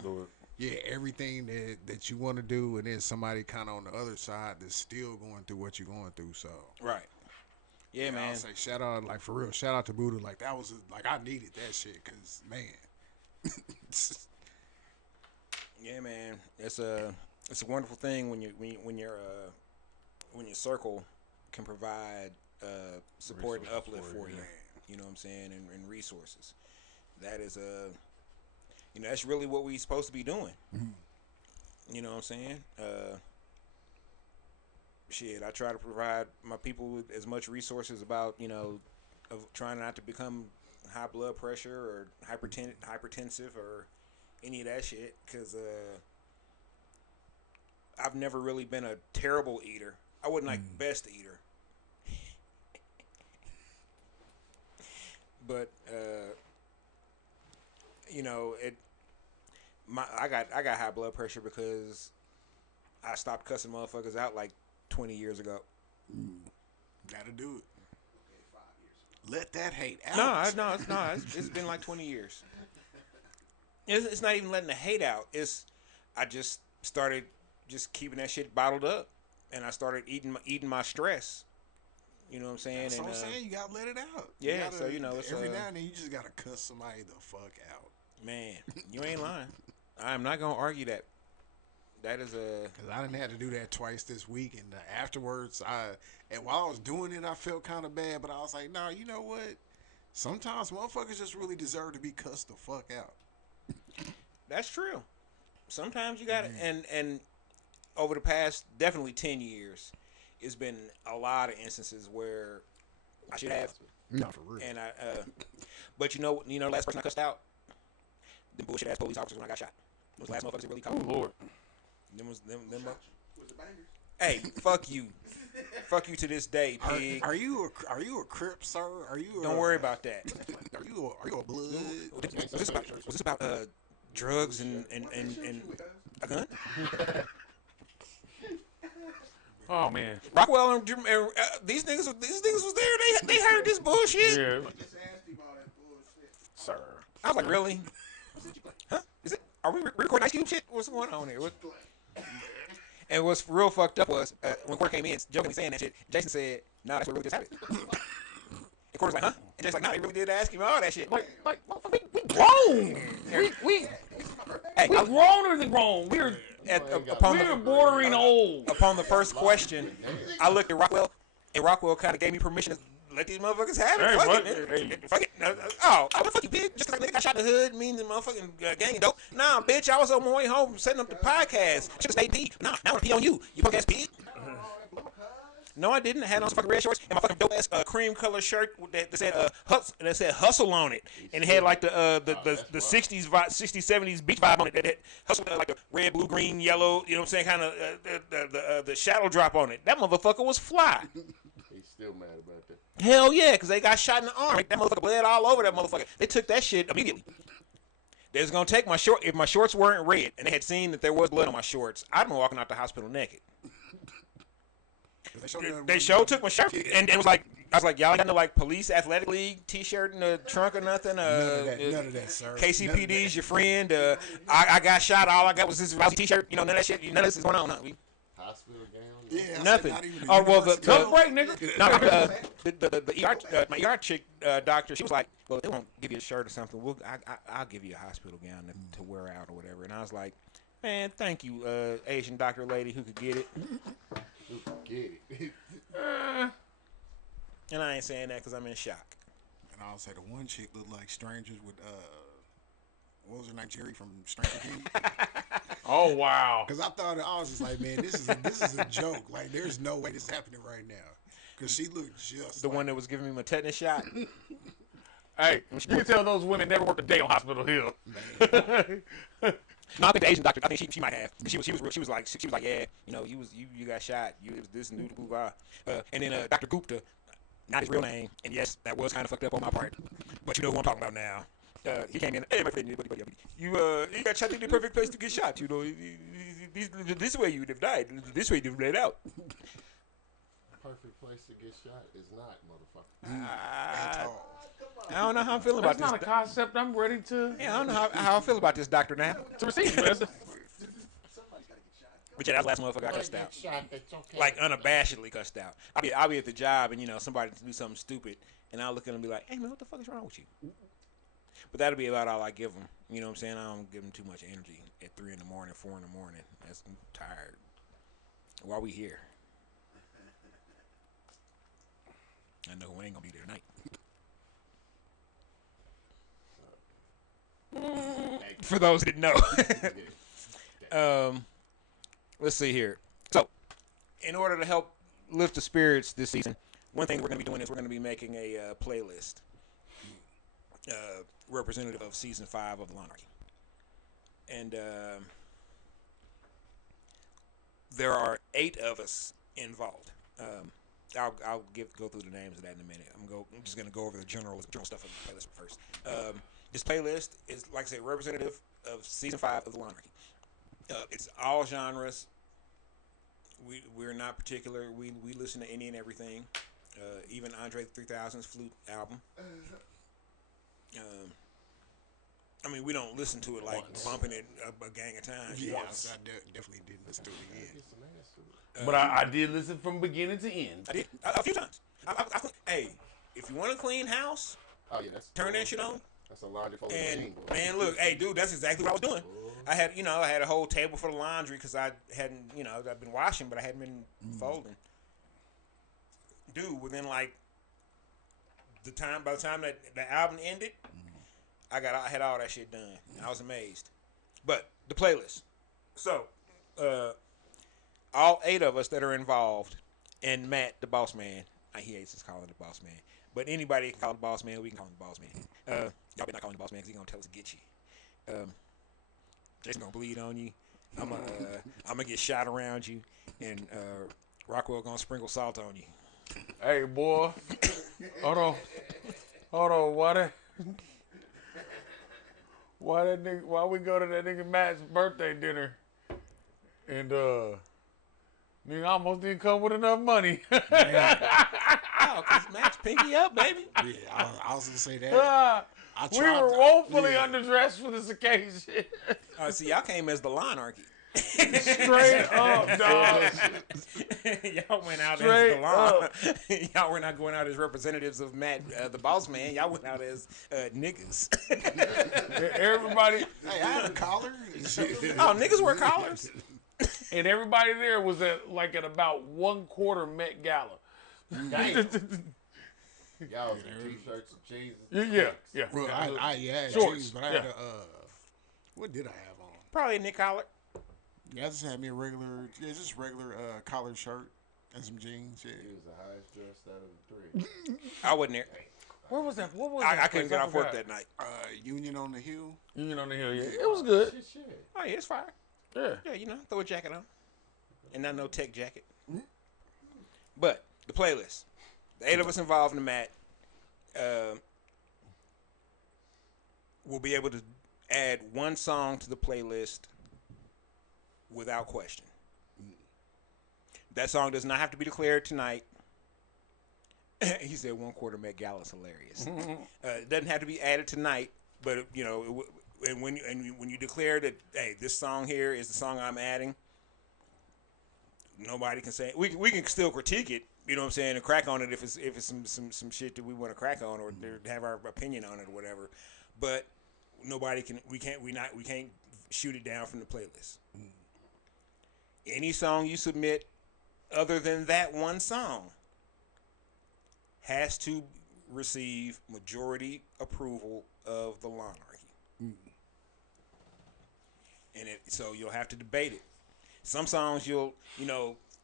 do it. everything that you want to do, and then somebody kind of on the other side that's still going through what you're going through. So Right. Yeah, man. I'll say shout out, like for real, shout out to Buddha. Like that was like I needed that shit because man, Yeah, man. It's a wonderful thing when your circle can provide support and uplift for you. You know what I'm saying, and resources. That is that's really what we're supposed to be doing. You know what I'm saying? Shit, I try to provide my people with as much resources about of trying not to become high blood pressure or hypertensive or any of that shit, because I've never really been a terrible eater. I wasn't like best eater, but I got high blood pressure because I stopped cussing motherfuckers out like 20 years ago. gotta do it. Let that hate out. No, it's been like 20 years. It's not even letting the hate out. I just started just keeping that shit bottled up, and I started eating my stress. You know what I'm saying? That's what I'm saying. You gotta let it out. Yeah, gotta, so it's every now and then you just gotta cuss somebody the fuck out. Man, you ain't lying. I'm not gonna argue that. That is Cause I didn't have to do that twice this week, and afterwards, and while I was doing it, I felt kind of bad, but I was like, nah, you know what? Sometimes motherfuckers just really deserve to be cussed the fuck out. That's true. Sometimes you gotta, and over the past definitely 10 years, it's been a lot of instances where I should have. No, for real. And but the last person I cussed out, them bullshit ass police officers when I got shot. Those last motherfuckers that really caught me. Oh Lord. Them. Was the bangers? Hey, fuck you. Fuck you to this day, pig. Are you a Crip, sir? Are you? Don't worry about that. Are you a blood? Was this about drugs and a gun? Oh man. Rockwell and these niggas was there. They heard this bullshit. Yeah. Just asked him all that bullshit. Sir. I was like, really? Huh? Is it? Are we recording Ice Cube shit? What's going on here? And what's real fucked up was when Corey came in, jokingly saying that shit. Jason said, "Nah, that's what really just happened." And Corey's like, "Huh?" And Jason's like, "Nah, they really did ask him all that shit." Like, we grown. We Hey, we're growner than grown. We're bordering old. upon the first question, I looked at Rockwell, and Rockwell kind of gave me permission to let these motherfuckers have it. Hey, Fuck fuck it. it. Fuck it. Oh, fuck you, bitch. Just because I got shot in the hood means the motherfucking gang and dope. Nah, bitch, I was on my way home setting up the podcast. Should've stayed deep. Nah, now I want to pee on you, you punk ass pig. No, I didn't. I had on some fucking red shorts and my fucking dope ass cream color shirt that said hustle on it, and it had like the 60s 70s beach vibe on it. That had hustle like the red, blue, green, yellow. You know what I'm saying? Kind of the shadow drop on it. That motherfucker was fly. He's still mad about that. Hell yeah, because they got shot in the arm. That motherfucker bled all over that motherfucker. They took that shit immediately. They was gonna take my short. If my shorts weren't red and they had seen that there was blood on my shorts, I'd been walking out the hospital naked. They took my shirt and it was like, I was like, y'all got no like police athletic league T-shirt in the trunk or nothing. None of that, sir. KCPD's your friend. I got shot. All I got was this lousy T-shirt. None of that shit. None of this is going on. Hospital gown. Yeah, Nothing. Oh well, the break, nigga. No, the ER, my ER chick doctor, she was like, well, they won't give you a shirt or something. I'll give you a hospital gown to wear out or whatever. And I was like, man, thank you, Asian doctor lady who could get it. Get it. And I ain't saying that because I'm in shock. And I'll say the one chick looked like strangers with what was her name, Jerry from Stranger Things. Oh wow! Because I was just like, man, this is a joke. Like, there's no way this is happening right now. Because she looked just the one that was giving me my tetanus shot. Hey, you can tell those women never worked a day on Hospital Hill. No, I think the Asian doctor. I think she might have. She was like, yeah, you got shot. You was this and blah blah. And then Dr. Gupta, not his real name, and yes, that was kind of fucked up on my part, but you know who I'm talking about now. He came in. Hey, my friend, you got shot in the perfect place to get shot. You know, this way you would have died. This way you'd have bled out. Perfect place to get shot is not, motherfucker. I don't know how I'm feeling about That's this. not a concept I'm ready to. Yeah, I don't know how I feel about this doctor now. To receive. But yeah, that last motherfucker got cussed out. Like unabashedly cussed out. I'll be at the job and somebody do something stupid and I'll look at them and be like, hey man, what the fuck is wrong with you? But that'll be about all I give them. You know what I'm saying? I don't give them too much energy at 3 in the morning, 4 in the morning. I'm tired. Why we here? I know we ain't gonna be there tonight. For those that didn't know. Let's see here. So, in order to help lift the spirits this season, one thing we're going to be doing is we're going to be making a playlist representative of season 5 of Lawnarchy. And there are 8 of us involved. I'll go through the names of that in a minute. I'm just going to go over the general stuff of the playlist first. This playlist is, like I said, representative of season 5 of the Lawnarchy. It's all genres. We're not particular. We listen to any and everything. Even Andre 3000's flute album. I mean, we don't listen to it like bumping it a gang of times. Yes, I definitely didn't listen to it again. but I did listen from beginning to end. I did a few times. Hey, if you want a clean house, turn that shit on. That's a laundry folding And machine, boy. man, look, hey, dude, that's exactly what I was doing. I had a whole table for the laundry because I hadn't, I've been washing, but I hadn't been folding. Dude, within like by the time that the album ended, I had all that shit done. I was amazed. But the playlist. So, all 8 of us that are involved, and Matt, the boss man, he hates us calling the boss man. But anybody can call him the boss man. We can call him the boss man. Y'all better not call him the boss man because he's gonna tell us to get you. Jason gonna bleed on you. I'm gonna get shot around you, and Rockwell gonna sprinkle salt on you. Hey boy, hold on. Why we go to that nigga Matt's birthday dinner, and nigga almost didn't come with enough money. Oh, cause Matt's pinky up, baby. Yeah, I was gonna say that. We were woefully underdressed for this occasion. See, y'all came as the Lawnarchy. Straight up, dog. Y'all went out Straight as the lawn. Y'all were not going out as representatives of Matt, the boss man. Y'all went out as niggas. Everybody. Hey, I had a collar. Oh, niggas wear collars. And everybody there was at about 1/4 Met Gala. Y'all was in t-shirts and jeans. Yeah. Well, I had Shorts, jeans, but I had what did I have on? Probably a Nick collar. Yeah, I just had me a regular collared shirt. And some jeans. Yeah. He was the highest dressed out of the three. I wasn't there. Where was that? What was that? I couldn't place? get off work forgot. that night. Union on the Hill. Union on the Hill. Yeah, it was good. Shit. Oh yeah, it's fire. Yeah. Yeah, you know, throw a jacket on, and not no tech jacket. But the playlist, the 8 of us involved in the mat, will be able to add one song to the playlist without question. That song does not have to be declared tonight. He said 1/4 Met Gala is hilarious. It doesn't have to be added tonight, but you know, and when you declare that, hey, this song here is the song I'm adding, nobody can say we can still critique it. You know what I'm saying, and crack on it if it's some shit that we want to crack on or have our opinion on it or whatever. But nobody can we can't shoot it down from the playlist. Any song you submit other than that one song has to receive majority approval of the Lawnarchy. And so you'll have to debate it. Some songs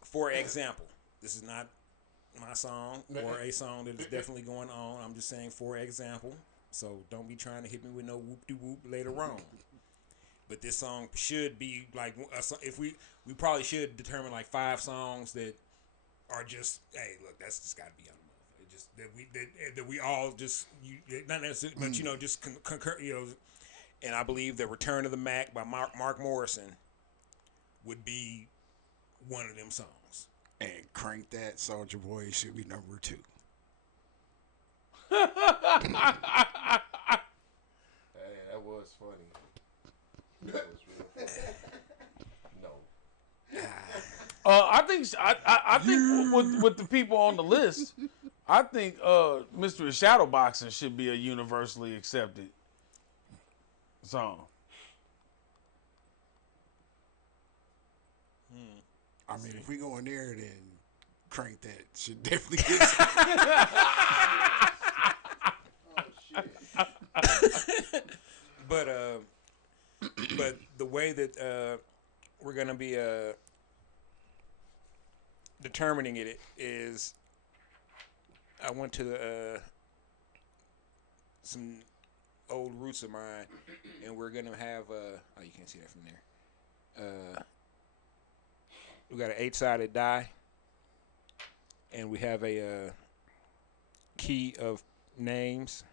for example, this is not my song or a song that is definitely going on. I'm just saying for example. So don't be trying to hit me with no whoop-de-whoop later on. But this song should be like, if we probably should determine like 5 songs that are just, hey, look, that's just got to be on the move. It just that we all just not necessarily, but just concur, And I believe that "Return of the Mac" by Mark Morrison would be one of them songs. And Crank That Soldier Boy should be number 2. Hey, that was funny. That was real funny. No. I think with the people on the list, I think Mystery Shadowboxing should be a universally accepted song. I mean, if we go in there, then Crank That should definitely get But the way that we're gonna be determining it is, I went to some old roots of mine, and we're gonna have oh, you can't see that from there. We got an 8-sided die, and we have a key of names.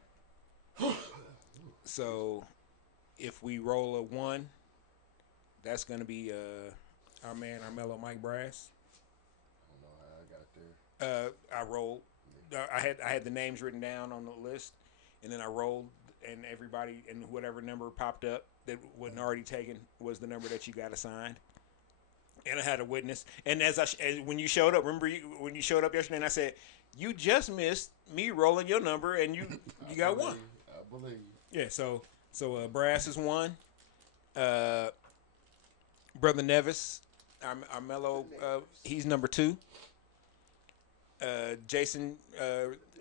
So if we roll a 1, that's gonna be our man Armello Mike Brass. I don't know how I got there. I rolled. I had the names written down on the list, and then I rolled, and everybody and whatever number popped up that wasn't already taken was the number that you got assigned. And I had a witness. And as when you showed up, remember when you showed up yesterday, and I said, "You just missed me rolling your number, and you got 1." I believe. Yeah. So Brass is 1. Brother Nevis, Armello, he's number 2. Jason,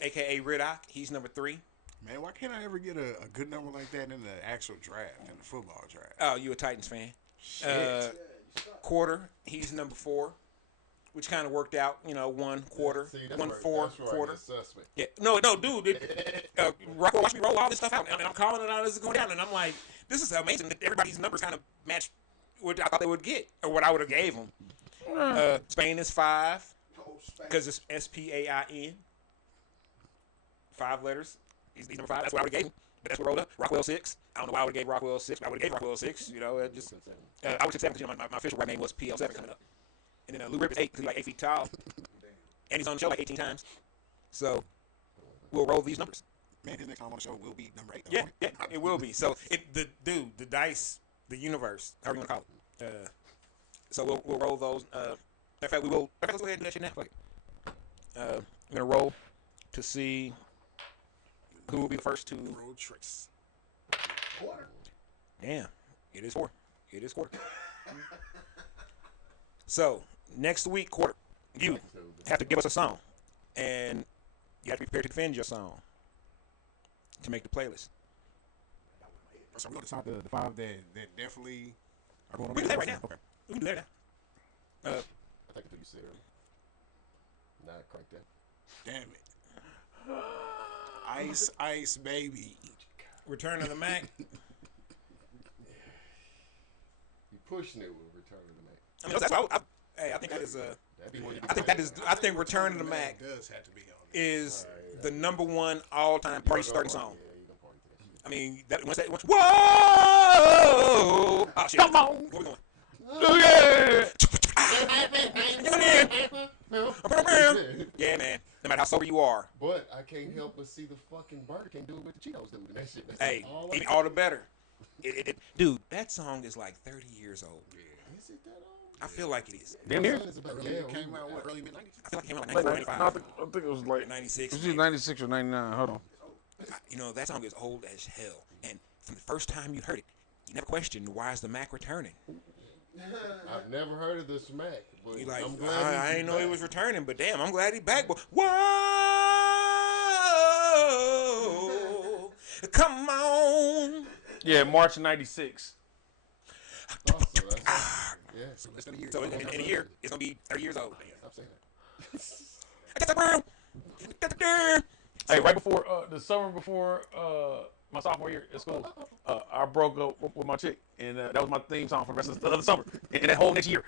aka Riddock, he's number 3. Man, why can't I ever get a good number like that in the actual draft, in the football draft? Oh, you a Titans fan? Shit. Quarter, he's number 4, which kind of worked out. 1 quarter, See, that's 1 where- 4 that's where I quarter. get suspect. Yeah, no, dude. Rocco watched me roll all this stuff out, and I'm calling it out as it's going down, and I'm like, this is amazing that everybody's numbers kind of match what I thought they would get, or what I would have gave them. Spain is 5, because it's SPAIN. 5 letters. He's number 5. That's what I would have gave him. But that's what rolled up. Rockwell 6. I don't know why I would have gave Rockwell 6. I would have gave Rockwell 6. It just I would have 7 because my official right name was PL7 coming up. And then Lou Rip is 8 because he's like 8 feet tall, and he's on the show like 18 times. So we'll roll these numbers. Man, his next time on the show will be number 8. Yeah, it will be. So the dice, the universe, however you want to call it. So we'll roll those. In fact, we will. Let's go ahead and do that shit now. Fuck it. I'm gonna roll to see who will be the first to Road tricks. Damn, it is 4. It is quarter. So next week, quarter, you have to give us a song, and you have to be prepared to defend your song to make the playlist. So we're going to decide the 5 that definitely are going to We can do that right now. Okay. We can do that now. I think you said earlier. Not crank that. Damn it. Ice, ice, baby. Return of the Mac. You pushing it with Return of the Mac. I mean, that's what I think that is That'd be one of I think Return of the Mac does have to be on it. is the number one all-time party starting song. Yeah, you gonna party to that shit. I mean, whoa! Oh, shit. Come on. Where we going? Oh, yeah. Yeah, man. No matter how sober you are, But I can't help but see the fucking Burger King do it with the Cheetos dude. And that shit. That's hey, all even all the better. Dude, that song is like 30 years old. Is it that old? I feel like it is. Damn near. It's about, It came out what, early mid 90s? I feel like it came out like Like, 94, I think it was like 96. It was 96 or 99. Hold on. You know, that song is old as hell. And from the first time you heard it, you never questioned, why is the Mac returning? I've never heard of the Smack, but You like, I'm glad I didn't know he back. was returning, but damn, I'm glad he's back. But whoa, come on. Yeah, March '96. Also, that's yeah. So in a year, it's gonna be 30 years old. I'm saying that. Hey, right before the summer before my sophomore year at school, I broke up with my chick, and that was my theme song for the rest of the summer and that whole next year.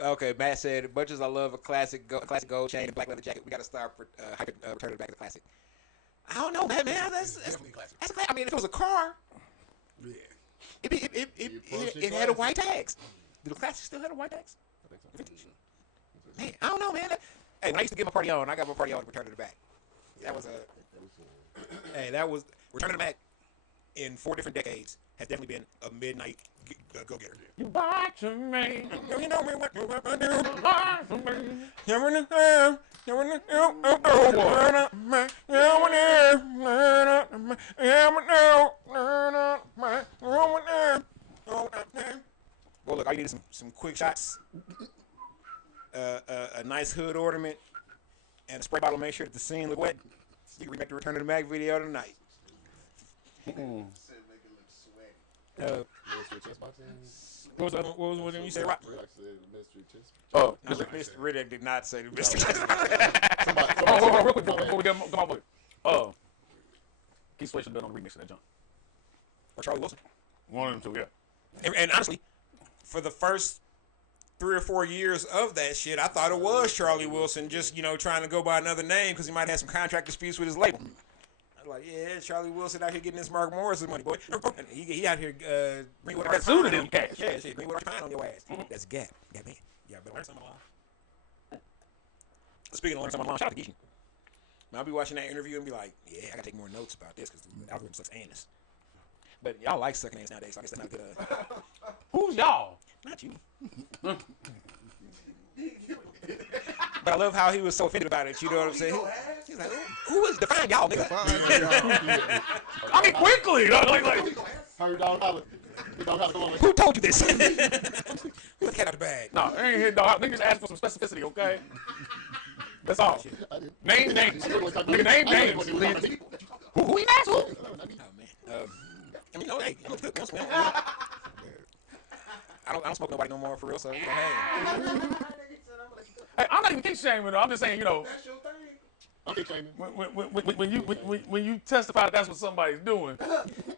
Okay, Matt said, as much as I love a classic gold chain and black leather jacket, we got to start returning it back to classic. I don't know, man. That's Definitely classic. that's I mean, if it was a car, Yeah. it had a white tags. Do the classic still have a white tags? I think so. Man, I don't know, man. Hey, when I used to get my party on, I got my party on Return to the Back. That was that was Return to the Back in 4 different decades has definitely been a midnight go-getter. You bought to me. You know me what You bought to me. Well, look, I needed some quick shots, a nice hood ornament, and a spray bottle to make sure that the scene look wet. You can remake the Return to the Mac video tonight. Said make it look sweaty. Mystery chest box. What was you said, Rock? Relax, mystery chest. Oh, No, Mr. Riddick did not say the Mr. real quick before we get my boy. Keith Sweat should have done on the remix of that jump. Or Charlie Wilson. One of them two, yeah. And honestly, for the first 3 or 4 years of that shit, I thought it was Charlie Wilson just, trying to go by another name because he might have some contract disputes with his label. I was like, yeah, Charlie Wilson out here getting this Mark Morris's money, boy. He out here bringing what Suited him cash. Yeah, shit, bring what I on your ass. That's a gap. Yeah, man. Yeah, better learn something along. Speaking of learning something along, shout out to Geisha. I'll be watching that interview and be like, yeah, I gotta take more notes about this because the algorithm sucks anus. But y'all like sucking anus nowadays, so I guess that's not good. Who's y'all? Not you. But I love how he was so offended about it. You know what I'm saying? He's like, who is define y'all, nigga? I mean, quickly. Like, $100. Who told you this? Who the cat out the bag? no, I ain't here, dog. Niggas ask for some specificity, okay? That's all. Name names. Nigga, name names. Who he asked who? Oh man. I mean, hey, I'm good. I don't smoke nobody no more for real. So hey. Hey, I'm not even kink shaming. I'm just saying, That's your thing. Okay, Clayman. when you testify that that's what somebody's doing,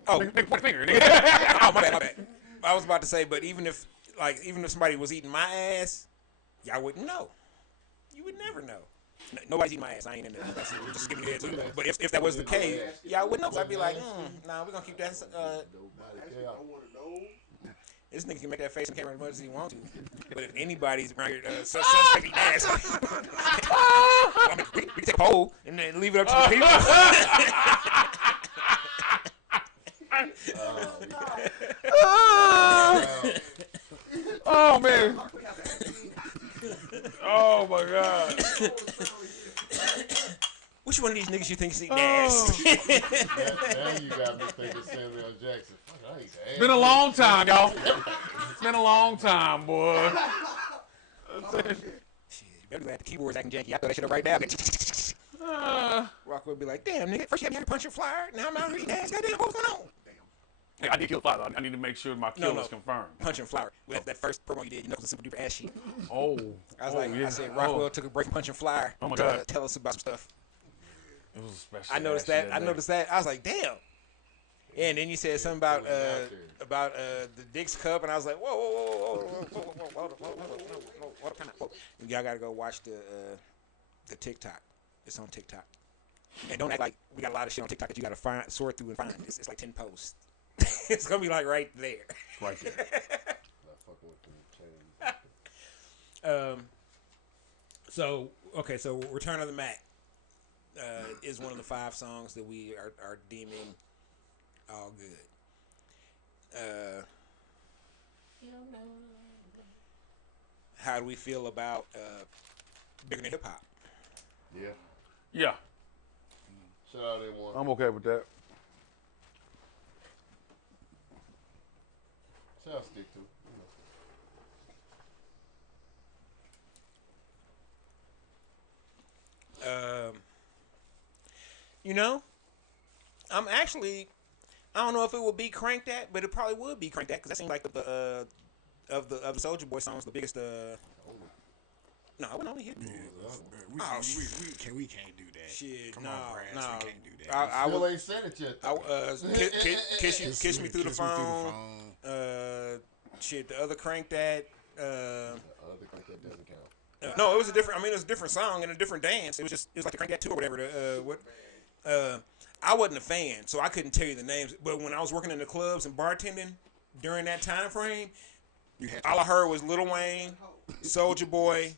Oh, nigga, point the finger. oh, my bad. I was about to say, but even if somebody was eating my ass, y'all wouldn't know. You would never know. Nobody's eating my ass. I ain't in there. Just giving me head too. But if that was the case, y'all wouldn't know. So I'd be like, nah, we're gonna keep that. I want to know. This nigga can make that face on camera as much as he wants to. But if anybody's around here suspecting ass, I mean, we can take a poll and then leave it up to the people. Oh man. Oh my God. Which one of these niggas you think is eating ass? Now you got me thinking Samuel L. Jackson. Fuck, I hate that. It's been a long time, y'all. It's been a long time, boy. Shit, you better glad the keyboard's acting janky. I throw that shit up right now. Rock would be like, damn, nigga, first you had me punch your flyer, now I'm out here eating ass. Goddamn, what's going on? Hey, I did kill Flower. I need to make sure my kill is confirmed. Punching Flower. That first promo you did, you know, was a super duper ass shit. Oh. I was like, yeah. I said, Rockwell took a break from Punching Flower. Oh my God. Tell us about some stuff. It was a special. I noticed that. I noticed that. I was like, damn. And then you said something about the Dick's Cup, and I was like, whoa. Y'all gotta go watch the TikTok. It's on TikTok. And don't act like we got a lot of shit on TikTok that you gotta sort through and find. It's like 10 posts. It's gonna be like right there. Right there. So Return of the Mac is one of the 5 songs that we are deeming all good. How do we feel about Bigger Than Hip Hop? Yeah. Yeah. Shout out everyone. I'm okay with that. Shout out Stick to. You know, I'm actually, I don't know if it would be Crank That, but it probably would be Crank That because that seems like the of the Soulja Boy songs the biggest. No, I wouldn't only hit. We can't do that. Shit, Come no, on, Brass, no. we can't do that. I Still would. ain't said it yet. Kiss me through the phone. Shit, the other Crank That. Other crank that doesn't count. No, it was a different. I mean, it was a different song and a different dance. It was like the Crank That 2 or whatever. I wasn't a fan, so I couldn't tell you the names. But when I was working in the clubs and bartending during that time frame, all I heard was Lil Wayne, Soulja Boy,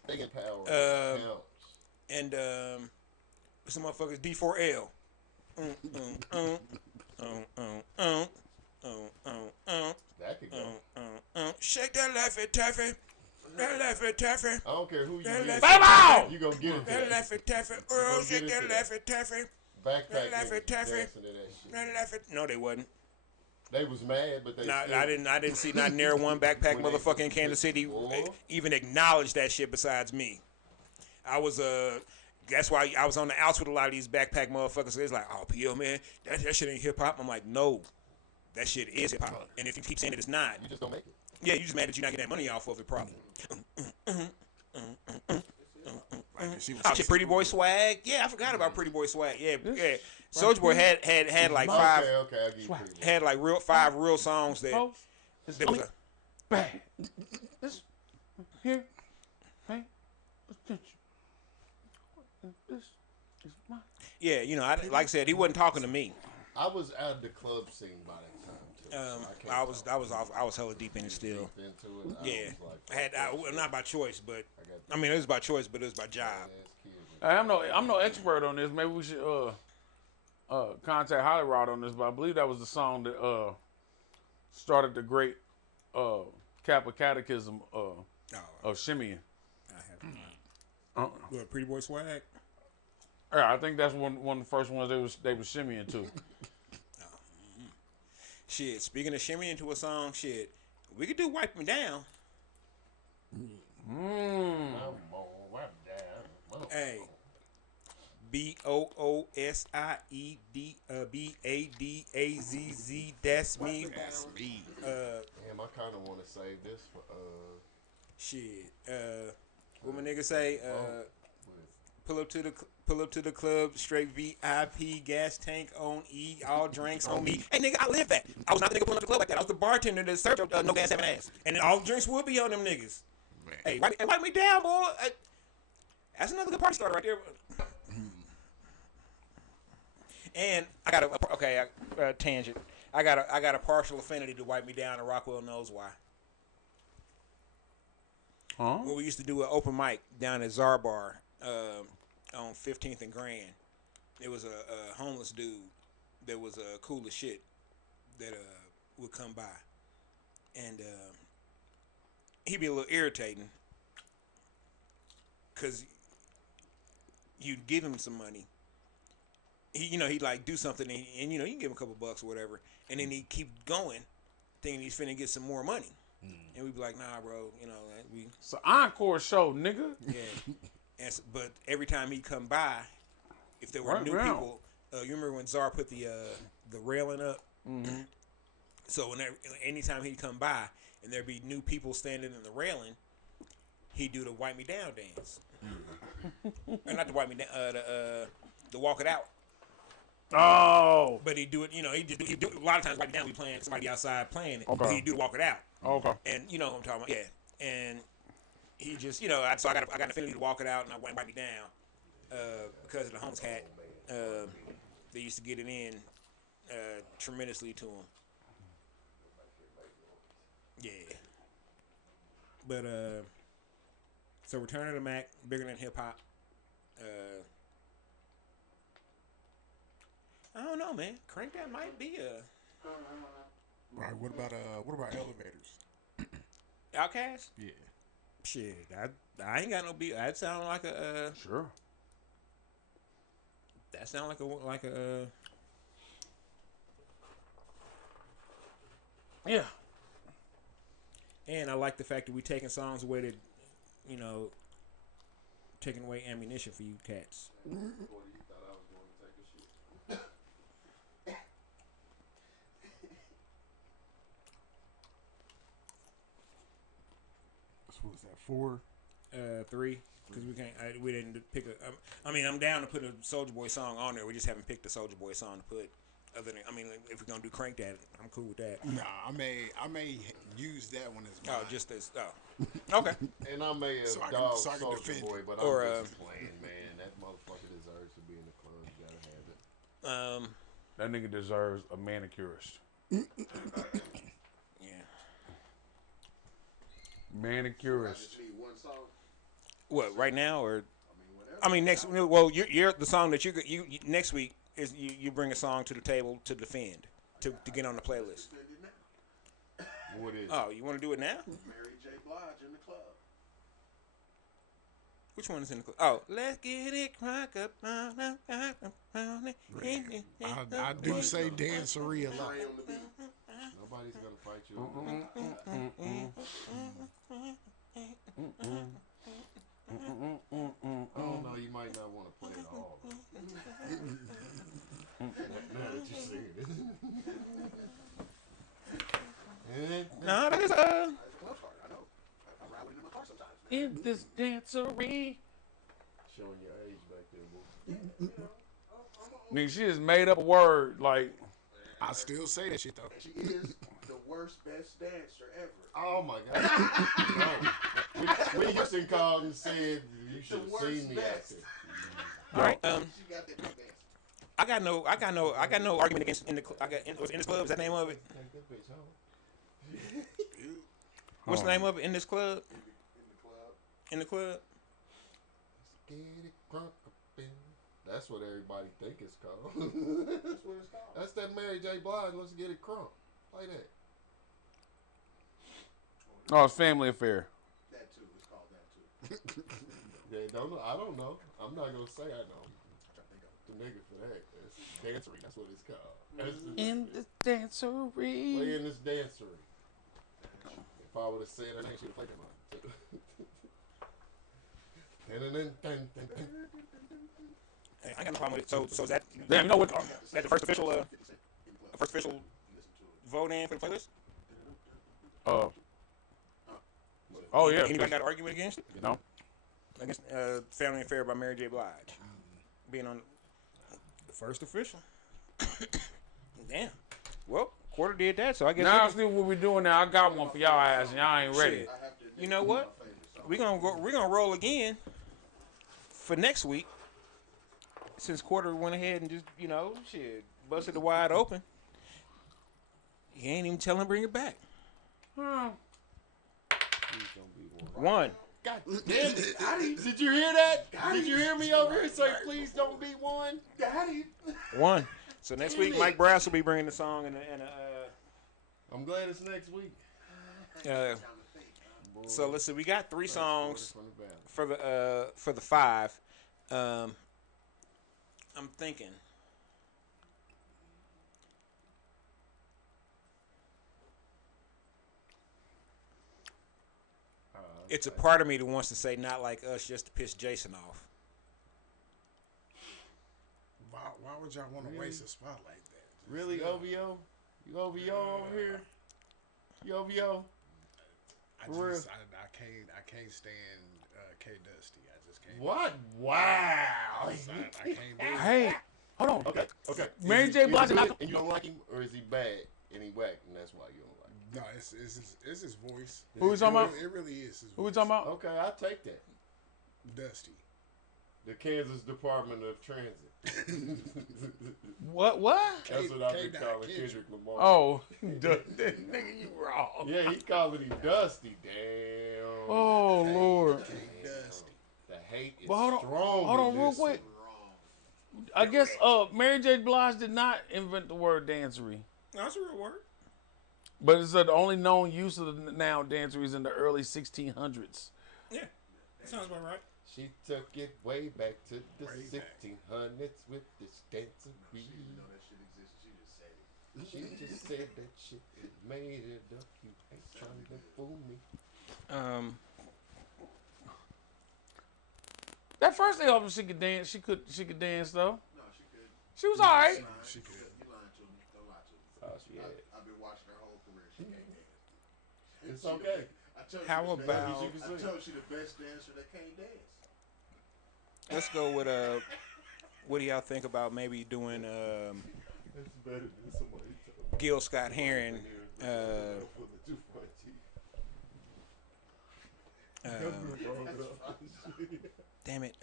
and some motherfuckers D4L. That could go. Shake that Laffy Taffy. That Laffy Taffy. I don't care who you That get. Laffy You gonna get it. That Laffy Taffy. Earl, shake that Laffy Taffy. Backpack That Laffy niggas Taffy. dancing to that shit. No, they wasn't. They was mad, but they Nah, still. I didn't see not near one backpack When they- motherfucker in Kansas City even acknowledge that shit besides me. I was that's why I was on the outs with a lot of these backpack motherfuckers. It's like, oh, PO man, that shit ain't hip hop. I'm like, no, that shit is hip hop. And if you keep saying it, it's not. You just don't make it. Yeah, you just mad that you're not getting that money off of it, probably. Oh shit, Pretty Boy Swag. Yeah, I forgot about Pretty Boy Swag. Yeah. Soulja Boy had like 5. Okay, I'll give you pretty much. Had like 5 real songs that. that was Bad. This here. Hey, attention. This is my. Yeah, you know, like I said, he wasn't talking to me. I was out of the club scene by that time too. So I was hella deep in it still. deep into it. Yeah, I was like, not by choice, but I mean it was by choice, but it was by job. Hey, I'm no expert on this. Maybe we should contact Holly Rod on this, but I believe that was the song that started the great Kappa Catechism of shimmying. What, Pretty Boy Swag? Yeah, I think that's one of the first ones they was shimmying to. Shit, speaking of shimmying to a song, shit, we could do Wipe Me Down. Hey. BOOSIEDBADAZZ. That's me. That's me. Damn, I kind of want to save this for Shit. What my nigga say? Pull up to the club, straight VIP, gas tank on E, all drinks on me. Hey nigga, I live that. I was not the nigga pulling up the club like that. I was the bartender that served no gas having ass, and then all the drinks would be on them niggas. Man. Hey, wipe me down, boy. That's another good party starter right there. And I got a tangent. I got a partial affinity to Wipe Me Down, and Rockwell knows why. Huh? When we used to do an open mic down at Czar Bar on 15th and Grand, it was a homeless dude that was cool as shit that would come by, and he'd be a little irritating because you'd give him some money. He'd like do something, and you can give him a couple bucks or whatever, and then he'd keep going, thinking he's finna get some more money. And we'd be like, nah, bro, we. It's an encore show, nigga. Yeah. But every time he'd come by, if there were Right new round. people, you remember when Czar put the railing up? Mm-hmm. So anytime he'd come by and there'd be new people standing in the railing, he'd do the wipe me down dance. Or not the wipe me down, the walk it out. Oh. But he'd do it, he'd do it, a lot of times wipe me down, we playing, somebody outside playing it. Okay. But he'd do the walk it out. Okay. And you know what I'm talking about, yeah. And he just, so I got an affinity to walk it out, and I went wipe me down because of the homeless cat. They used to get it in tremendously to him. Yeah. But so Return of the Mac, bigger than hip hop. I don't know, man. Crank That might be a Right. What about Elevators? Outkast. Yeah. Shit, I ain't got no beat. That sound like a Sure. that sound like a Yeah. And I like the fact that we taking songs away that, taking away ammunition for you cats. So what's that? 4? 3, because we didn't pick a. I'm down to put a Soulja Boy song on there. We just haven't picked a Soulja Boy song to put. Other than, if we're gonna do Crank That, I'm cool with that. Nah, I may use that one as mine. Oh, just as okay. And I may have So I can Soulja defend Boy, it. but Or, I'm just playing, man. That motherfucker deserves to be in the club. You gotta have it. That nigga deserves a manicurist. Yeah. Manicurist. Just need one song. What right now or? Whatever. Next. Well, you're the song that you next week is you bring a song to the table to defend to get on the playlist. Defend it now. What is it? Oh, you want to do it now? Mary J. Blige in the club. Which one is in the club? Oh, let's get it crunk up. I do say dancery a lot. Pray on the beat. Nobody's gonna fight you. Oh no, you might not want to play it all. Now that you see it. No, that is It's club start. I know. I ride with it in my car sometimes. In this dancery. Showing your age back there, boy. Nigga, she just made up a word like. I still say that shit though. She is the worst, best dancer ever. Oh my God. No. We Houston called and said you should have seen me out there. all right. She got that big dance. I got no argument against in this club. Is that the name of it? Take that bitch home. What's the name of it? In this club? In the club. In the club? Get it crunk up in. That's what everybody think it's called. That's what it's called. That's that Mary J. Blige. Let's get it crunk. Play that. Oh, it's Family Affair. That too. It's called that too. They don't know. I don't know. I'm not gonna say I know. I'm trying to think of The nigga for that. That's dancery. That's what it's called. That's In this dancery. play in this dancery. If I would have said her name, she'd have played mine too. Hey, I got no problem with it. So is that Damn, you know what? that the first official it. 50 Cent in the club. first official Listen to it. vote in for the playlist? Oh yeah. Anybody got an argument against it? You know. Against Family Affair by Mary J. Blige being on the first official. Damn. Well, Quarter did that, so I guess Now see what we doing now. I got one for y'all ass, and y'all ain't ready. Shit. I have to admit, You know it's what? my favorite song. we're gonna roll again for next week. Since Quarter went ahead and just busted it wide open. He ain't even telling him to bring it back. One. God damn it. Did you hear that? Did you hear me over here say, please don't be one? Daddy. One. So next week, Mike Brass will be bringing the song and I'm glad it's next week. so let's see. We got 3 songs From the battle. for the 5. I'm thinking. It's a part of me that wants to say "Not Like Us" just to piss Jason off. Why would y'all want to waste a spot like that? Really, OVO? You OVO over here? You OVO? I For real? just I can't stand K Dusty. I just can't. What? Wow. I can't do it. Hey, hold on. Okay. Okay. Mary Is J. he Blige good not- and you don't like him, or is he bad and he whack and that's why you don't like him? No, it's his voice. Who we talking about? It really is his Who we voice. talking about? Okay, I'll take that. Dusty. The Kansas Department of Transit. What? That's what I've been K-Dot calling Kendrick. Kendrick Lamar. Oh, nigga, you wrong. Yeah, he calling him Dusty. Damn. Oh Lord. K Dusty. The hate is But hold on, strong. hold on, in real this. quick. I guess Mary J. Blige did not invent the word dancery, No, that's a real word. but it's the only known use of the noun dancery is in the early 1600s. Yeah, sounds about right. She took it way back to the Way back. 1600s with this dancery. You know that shit exists. She just said it. She just said that shit. Made it up. You ain't trying to fool me. That first album, she could dance. She could dance though. No, she could. She was all right. She could. You lying to me. Don't lie to me. Oh, she had. I've been watching her whole career. She can't dance. It's okay. I told you How she the best- about- I told you she the best dancer that can't dance. Let's go with what do y'all think about maybe doing It's better than somebody told me. Gil Scott Heron? Damn it.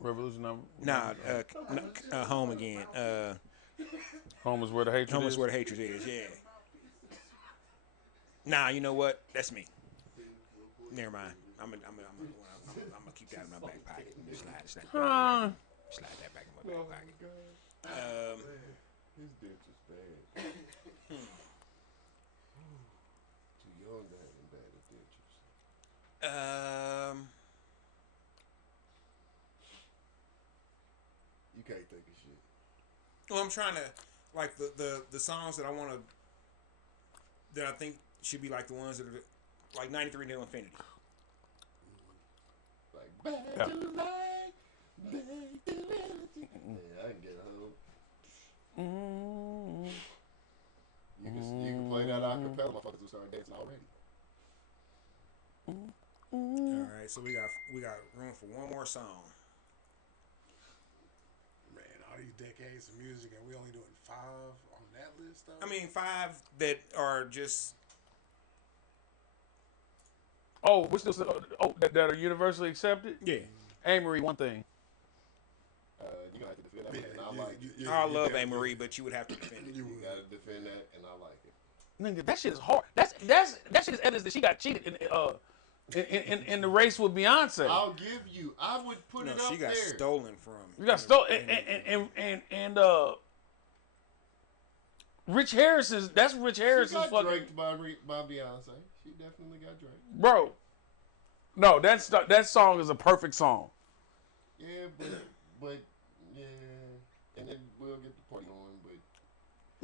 Revolution number. Home again. Home is where the hatred Home is. is where the hatred is. Yeah. Nah, you know what? That's me. Never mind. I'm gonna keep that in my back pocket. Slide that back in my back pocket. His dance is bad. Too young to have him bad at dentures. You can't think of shit. Well, I'm trying to like the songs that I want to that I think should be like the ones that are like 93 Nil Infinity. Like back to life, back to reality. Yeah, I can get a hold. You can play that acapella. Motherfuckers will start dancing already. All right, so we got room for one more song. Man, all these decades of music, and we only doing 5 on that list, though. I mean, 5 that are just Oh, we still that are universally accepted. yeah. Hey Marie, one thing. You gonna have to defend that, Yeah, and I you- like you- it. you- I you love A. definitely- Marie, but you would have to defend it. You You would. gotta defend that, and I like it. Nigga, that shit is hard. That shit is evidence that she got cheated in the race with Beyonce. I'll give you. I would put No, it up she got there. stolen from. You got stole and Rich Harrison's. That's Rich She Harrison's got fucking draked by Beyonce. She definitely got draked. bro. No, that song is a perfect song. Yeah, but yeah, and then we'll get the party on, but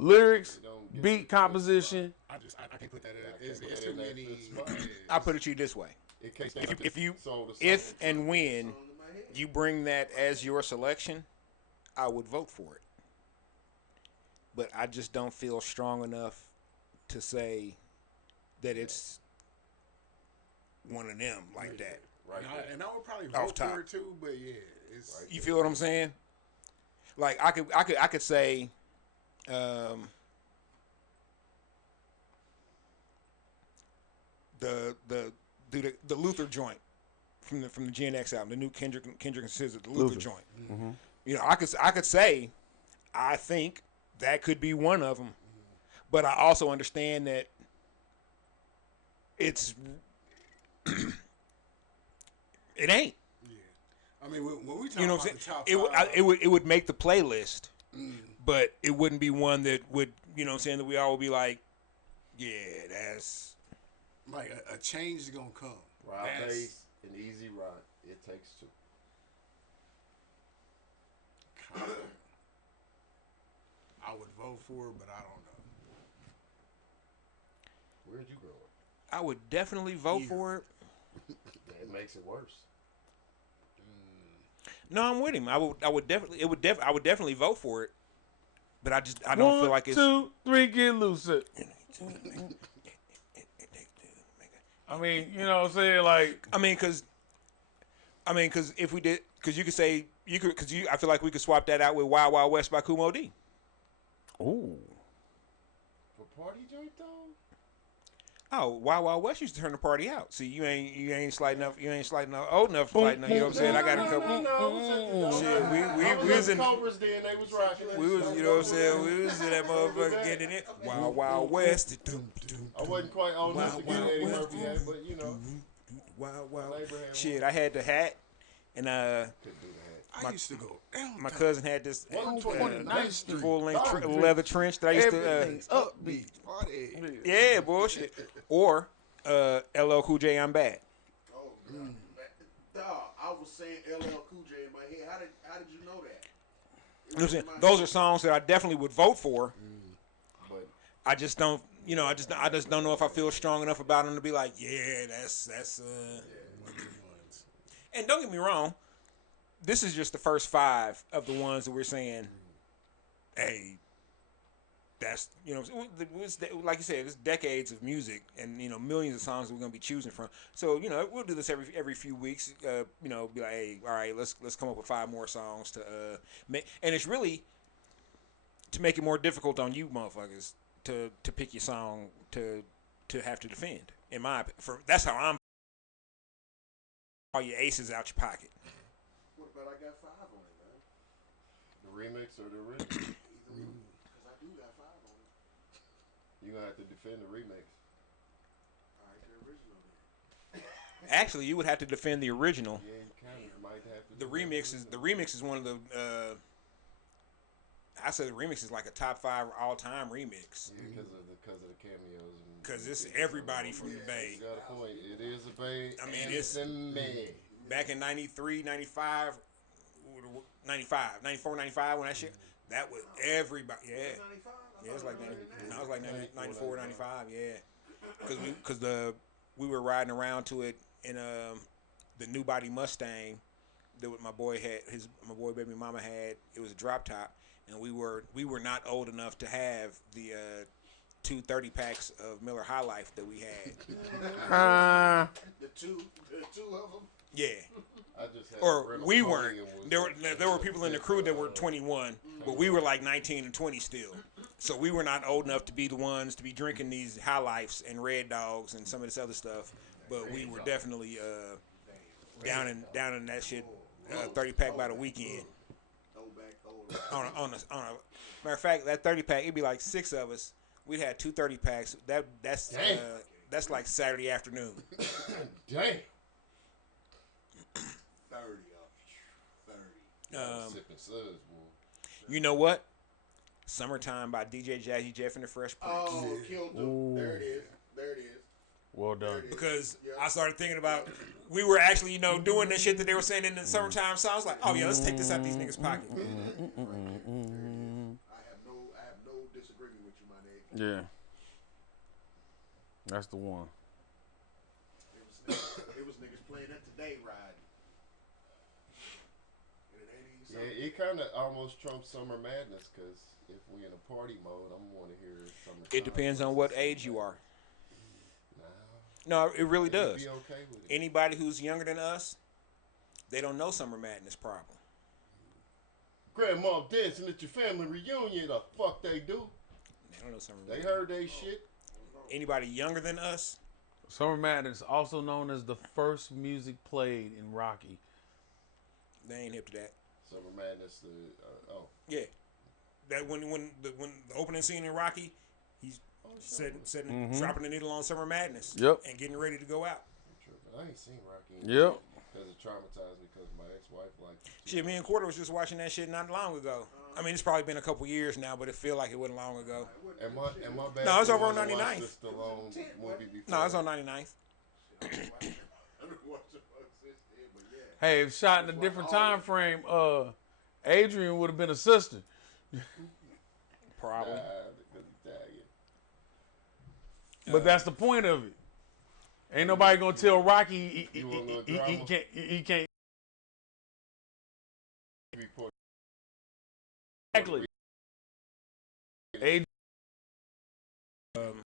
Lyrics, it don't get beat to the composition. I can't put that in. I It's can't put too that in many. that spot. I'll put it to you this way: in case they if and when you bring that as your selection, I would vote for it. But I just don't feel strong enough to say that it's one of them like that. right there. And I would probably Off vote top. for it too, but yeah, it's Right. You feel what I'm saying? Like I could say, the Luther joint from the Gen X album, the new Kendrick and SZA, the Luther joint. Mm-hmm. You know, I could say, I think that could be one of them, but I also understand that it's it ain't. I mean, when we talk You know about what I'm the saying? top It would, 5, it would make the playlist, but it wouldn't be one that would, you know what I'm saying, that we all would be like, yeah, that's. like a change is gonna come. Rob That's- bass and easy rock. It takes two. I would vote for it, but I don't know. Where'd you grow up? I would definitely vote Here. for it. That makes it worse. No, I'm with him. I would definitely vote for it. but I don't feel like it's. 1, 2, 3, get loose. I mean, you know what I'm saying? Like, Cause if we did, cause you could say I feel like we could swap that out with Wild Wild West by Kumo D. ooh. For party joint though? Oh, Wild Wild West used to turn the party out. See, you ain't slightly enough old enough to fight enough. You know what I'm saying? I got a couple. Shit, we was in Cobras then, they was rocking that we was shit. you know what I'm saying? We was in that motherfucker getting it. Wild Wild West. I wasn't quite old enough to get Wild Eddie West. Murphy hat, but you know. Wild Wild. My neighbor had Shit, one. I had the hat, and Couldn't do the hat. I used to go down. my cousin had this 29th Street. full length leather trench that I used to. Everything's upbeat. Party. Yeah, bullshit. Or LL Cool J, I'm bad. Oh, God. Dog, I was saying LL Cool J in my head. How did you know that? You know what I'm saying? Those are songs that I definitely would vote for. But I just don't, I just don't know if I feel strong enough about them to be like, yeah, that's. And don't get me wrong, this is just the first 5 of the ones that we're saying, hey, that's like you said, it's decades of music and millions of songs that we're gonna be choosing from. So we'll do this every few weeks. Be like, hey, all right, let's come up with 5 more songs to make, and it's really to make it more difficult on you motherfuckers to pick your song to have to defend. In my that's how I'm. All your aces out your pocket. What about I got 5 on it, man? the remix or the original? Because I do got 5 on it. You're gonna have to defend the remix. All right, the original then. Actually, you would have to defend the original. Yeah, you kind of might have to. The remix is one of the. I say the remix is like a top 5 all time remix. Yeah, because of the cameos. Because it's everybody from the Bay. You got a point. It is a Bay. I mean, and it's a Bay. back in 93, 95, 95, 94, 95 when that shit. That was everybody. Yeah. 95? Yeah, it's like 90, no, it was like 90, 94, 95. Yeah. Because we were riding around to it in the new body Mustang that my boy baby mama had. It was a drop top, and we were not old enough to have the 2 30-packs of Miller High Life that we had. The two of them? Yeah. I just had Or a rental we Pony weren't. and There were people in the crew that were 21, but we were like 19 and 20 still. So we were not old enough to be the ones to be drinking these High Lifes and Red Dogs and some of this other stuff. But we were definitely down in that shit 30-pack by the weekend. On a matter of fact, that 30-pack, it'd be like 6 of us. We'd had 2 30-packs. That's like Saturday afternoon. Damn. 30 of 30. Sipping suds, boy. You know what? Summertime by DJ Jazzy Jeff and the Fresh Prince. Oh, killed them. There it is. Well done. Because I started thinking about, we were actually, doing the shit that they were saying in the summertime songs. Like, oh yeah, let's take this out these niggas' pocket. I have no disagreement with you, my nigga. Yeah. That's the one. It was niggas playing that today riding. And it ain't even Yeah, it kind of almost trumps Summer Madness because if we in a party mode, I'm want to hear Summer. It depends on what age you are. Nah, No, it really you'd does. be okay with it. Anybody who's younger than us, they don't know Summer Madness problem. Grandma dancing at your family reunion, the fuck they do? They don't know Summer They Madness. heard they shit. Anybody younger than us, Summer Madness, also known as the first music played in Rocky. they ain't hip to that. Summer Madness, Yeah, that when the opening scene in Rocky, he's dropping the needle on Summer Madness. Yep. And getting ready to go out. I ain't seen Rocky. Yep. Because it traumatized me because my ex-wife liked it. Shit, me and Quarter was just watching that shit not long ago. I mean, it's probably been a couple years now, but it feel like it wasn't long ago. Am I bad? No, it's for over on wanting to 99th. watch the Stallone movie before? No, it's on 99th. Hey, if shot in a different time frame, Adrian would have been a sister. Probably. Because he's Italian. But that's the point of it. Ain't nobody gonna tell Rocky he want no can't. He can't. Report. Exactly. A Um,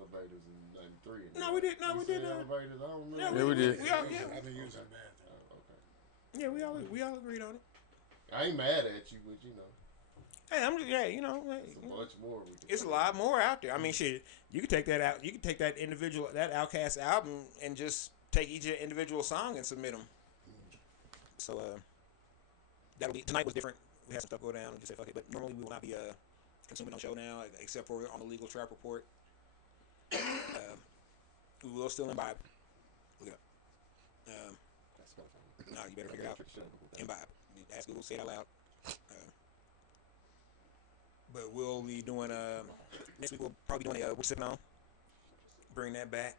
elevators and three. no, we did. No, we did. said elevators. I don't Yeah, remember. Yeah, we did. we all, yeah, I think using the bathroom. Okay. yeah, we all agreed on it. I ain't mad at you, but you know, Hey, I'm just, yeah, you know, it's a bunch more. We can it's a play. lot more out there. I mean, shit, you could take that out. You could take that individual, that Outkast album, and just take each individual song and submit them. So that'll be tonight was different. We had some stuff go down and just say fuck it. But normally we will not be consuming on show now, except for on the legal trap report. We will still imbibe. Look it up. That's kind of funny. No, you better figure it out. Imbibe. Ask Google, say it out loud. But we'll be doing next week. We'll probably be doing a we're sipping on. Bring that back.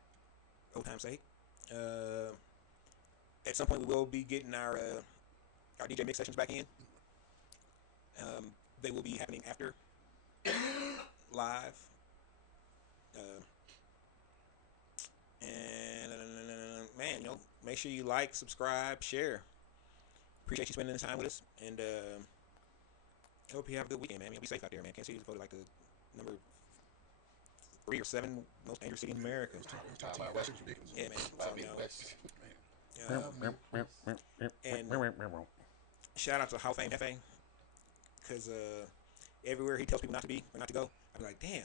Old time's sake. At some point we will be getting our DJ mix sessions back in. They will be happening after live. And man, you know, make sure you like, subscribe, share. Appreciate you spending the time with us, and I hope you have a good weekend, man. Be safe out there, man. Kansas City is voted like the number 3 or 7 most dangerous city in America. Yeah, man. So, you know, and shout out to Hall of Fame Hefe, because everywhere he tells people not to be or not to go, I'm like, damn,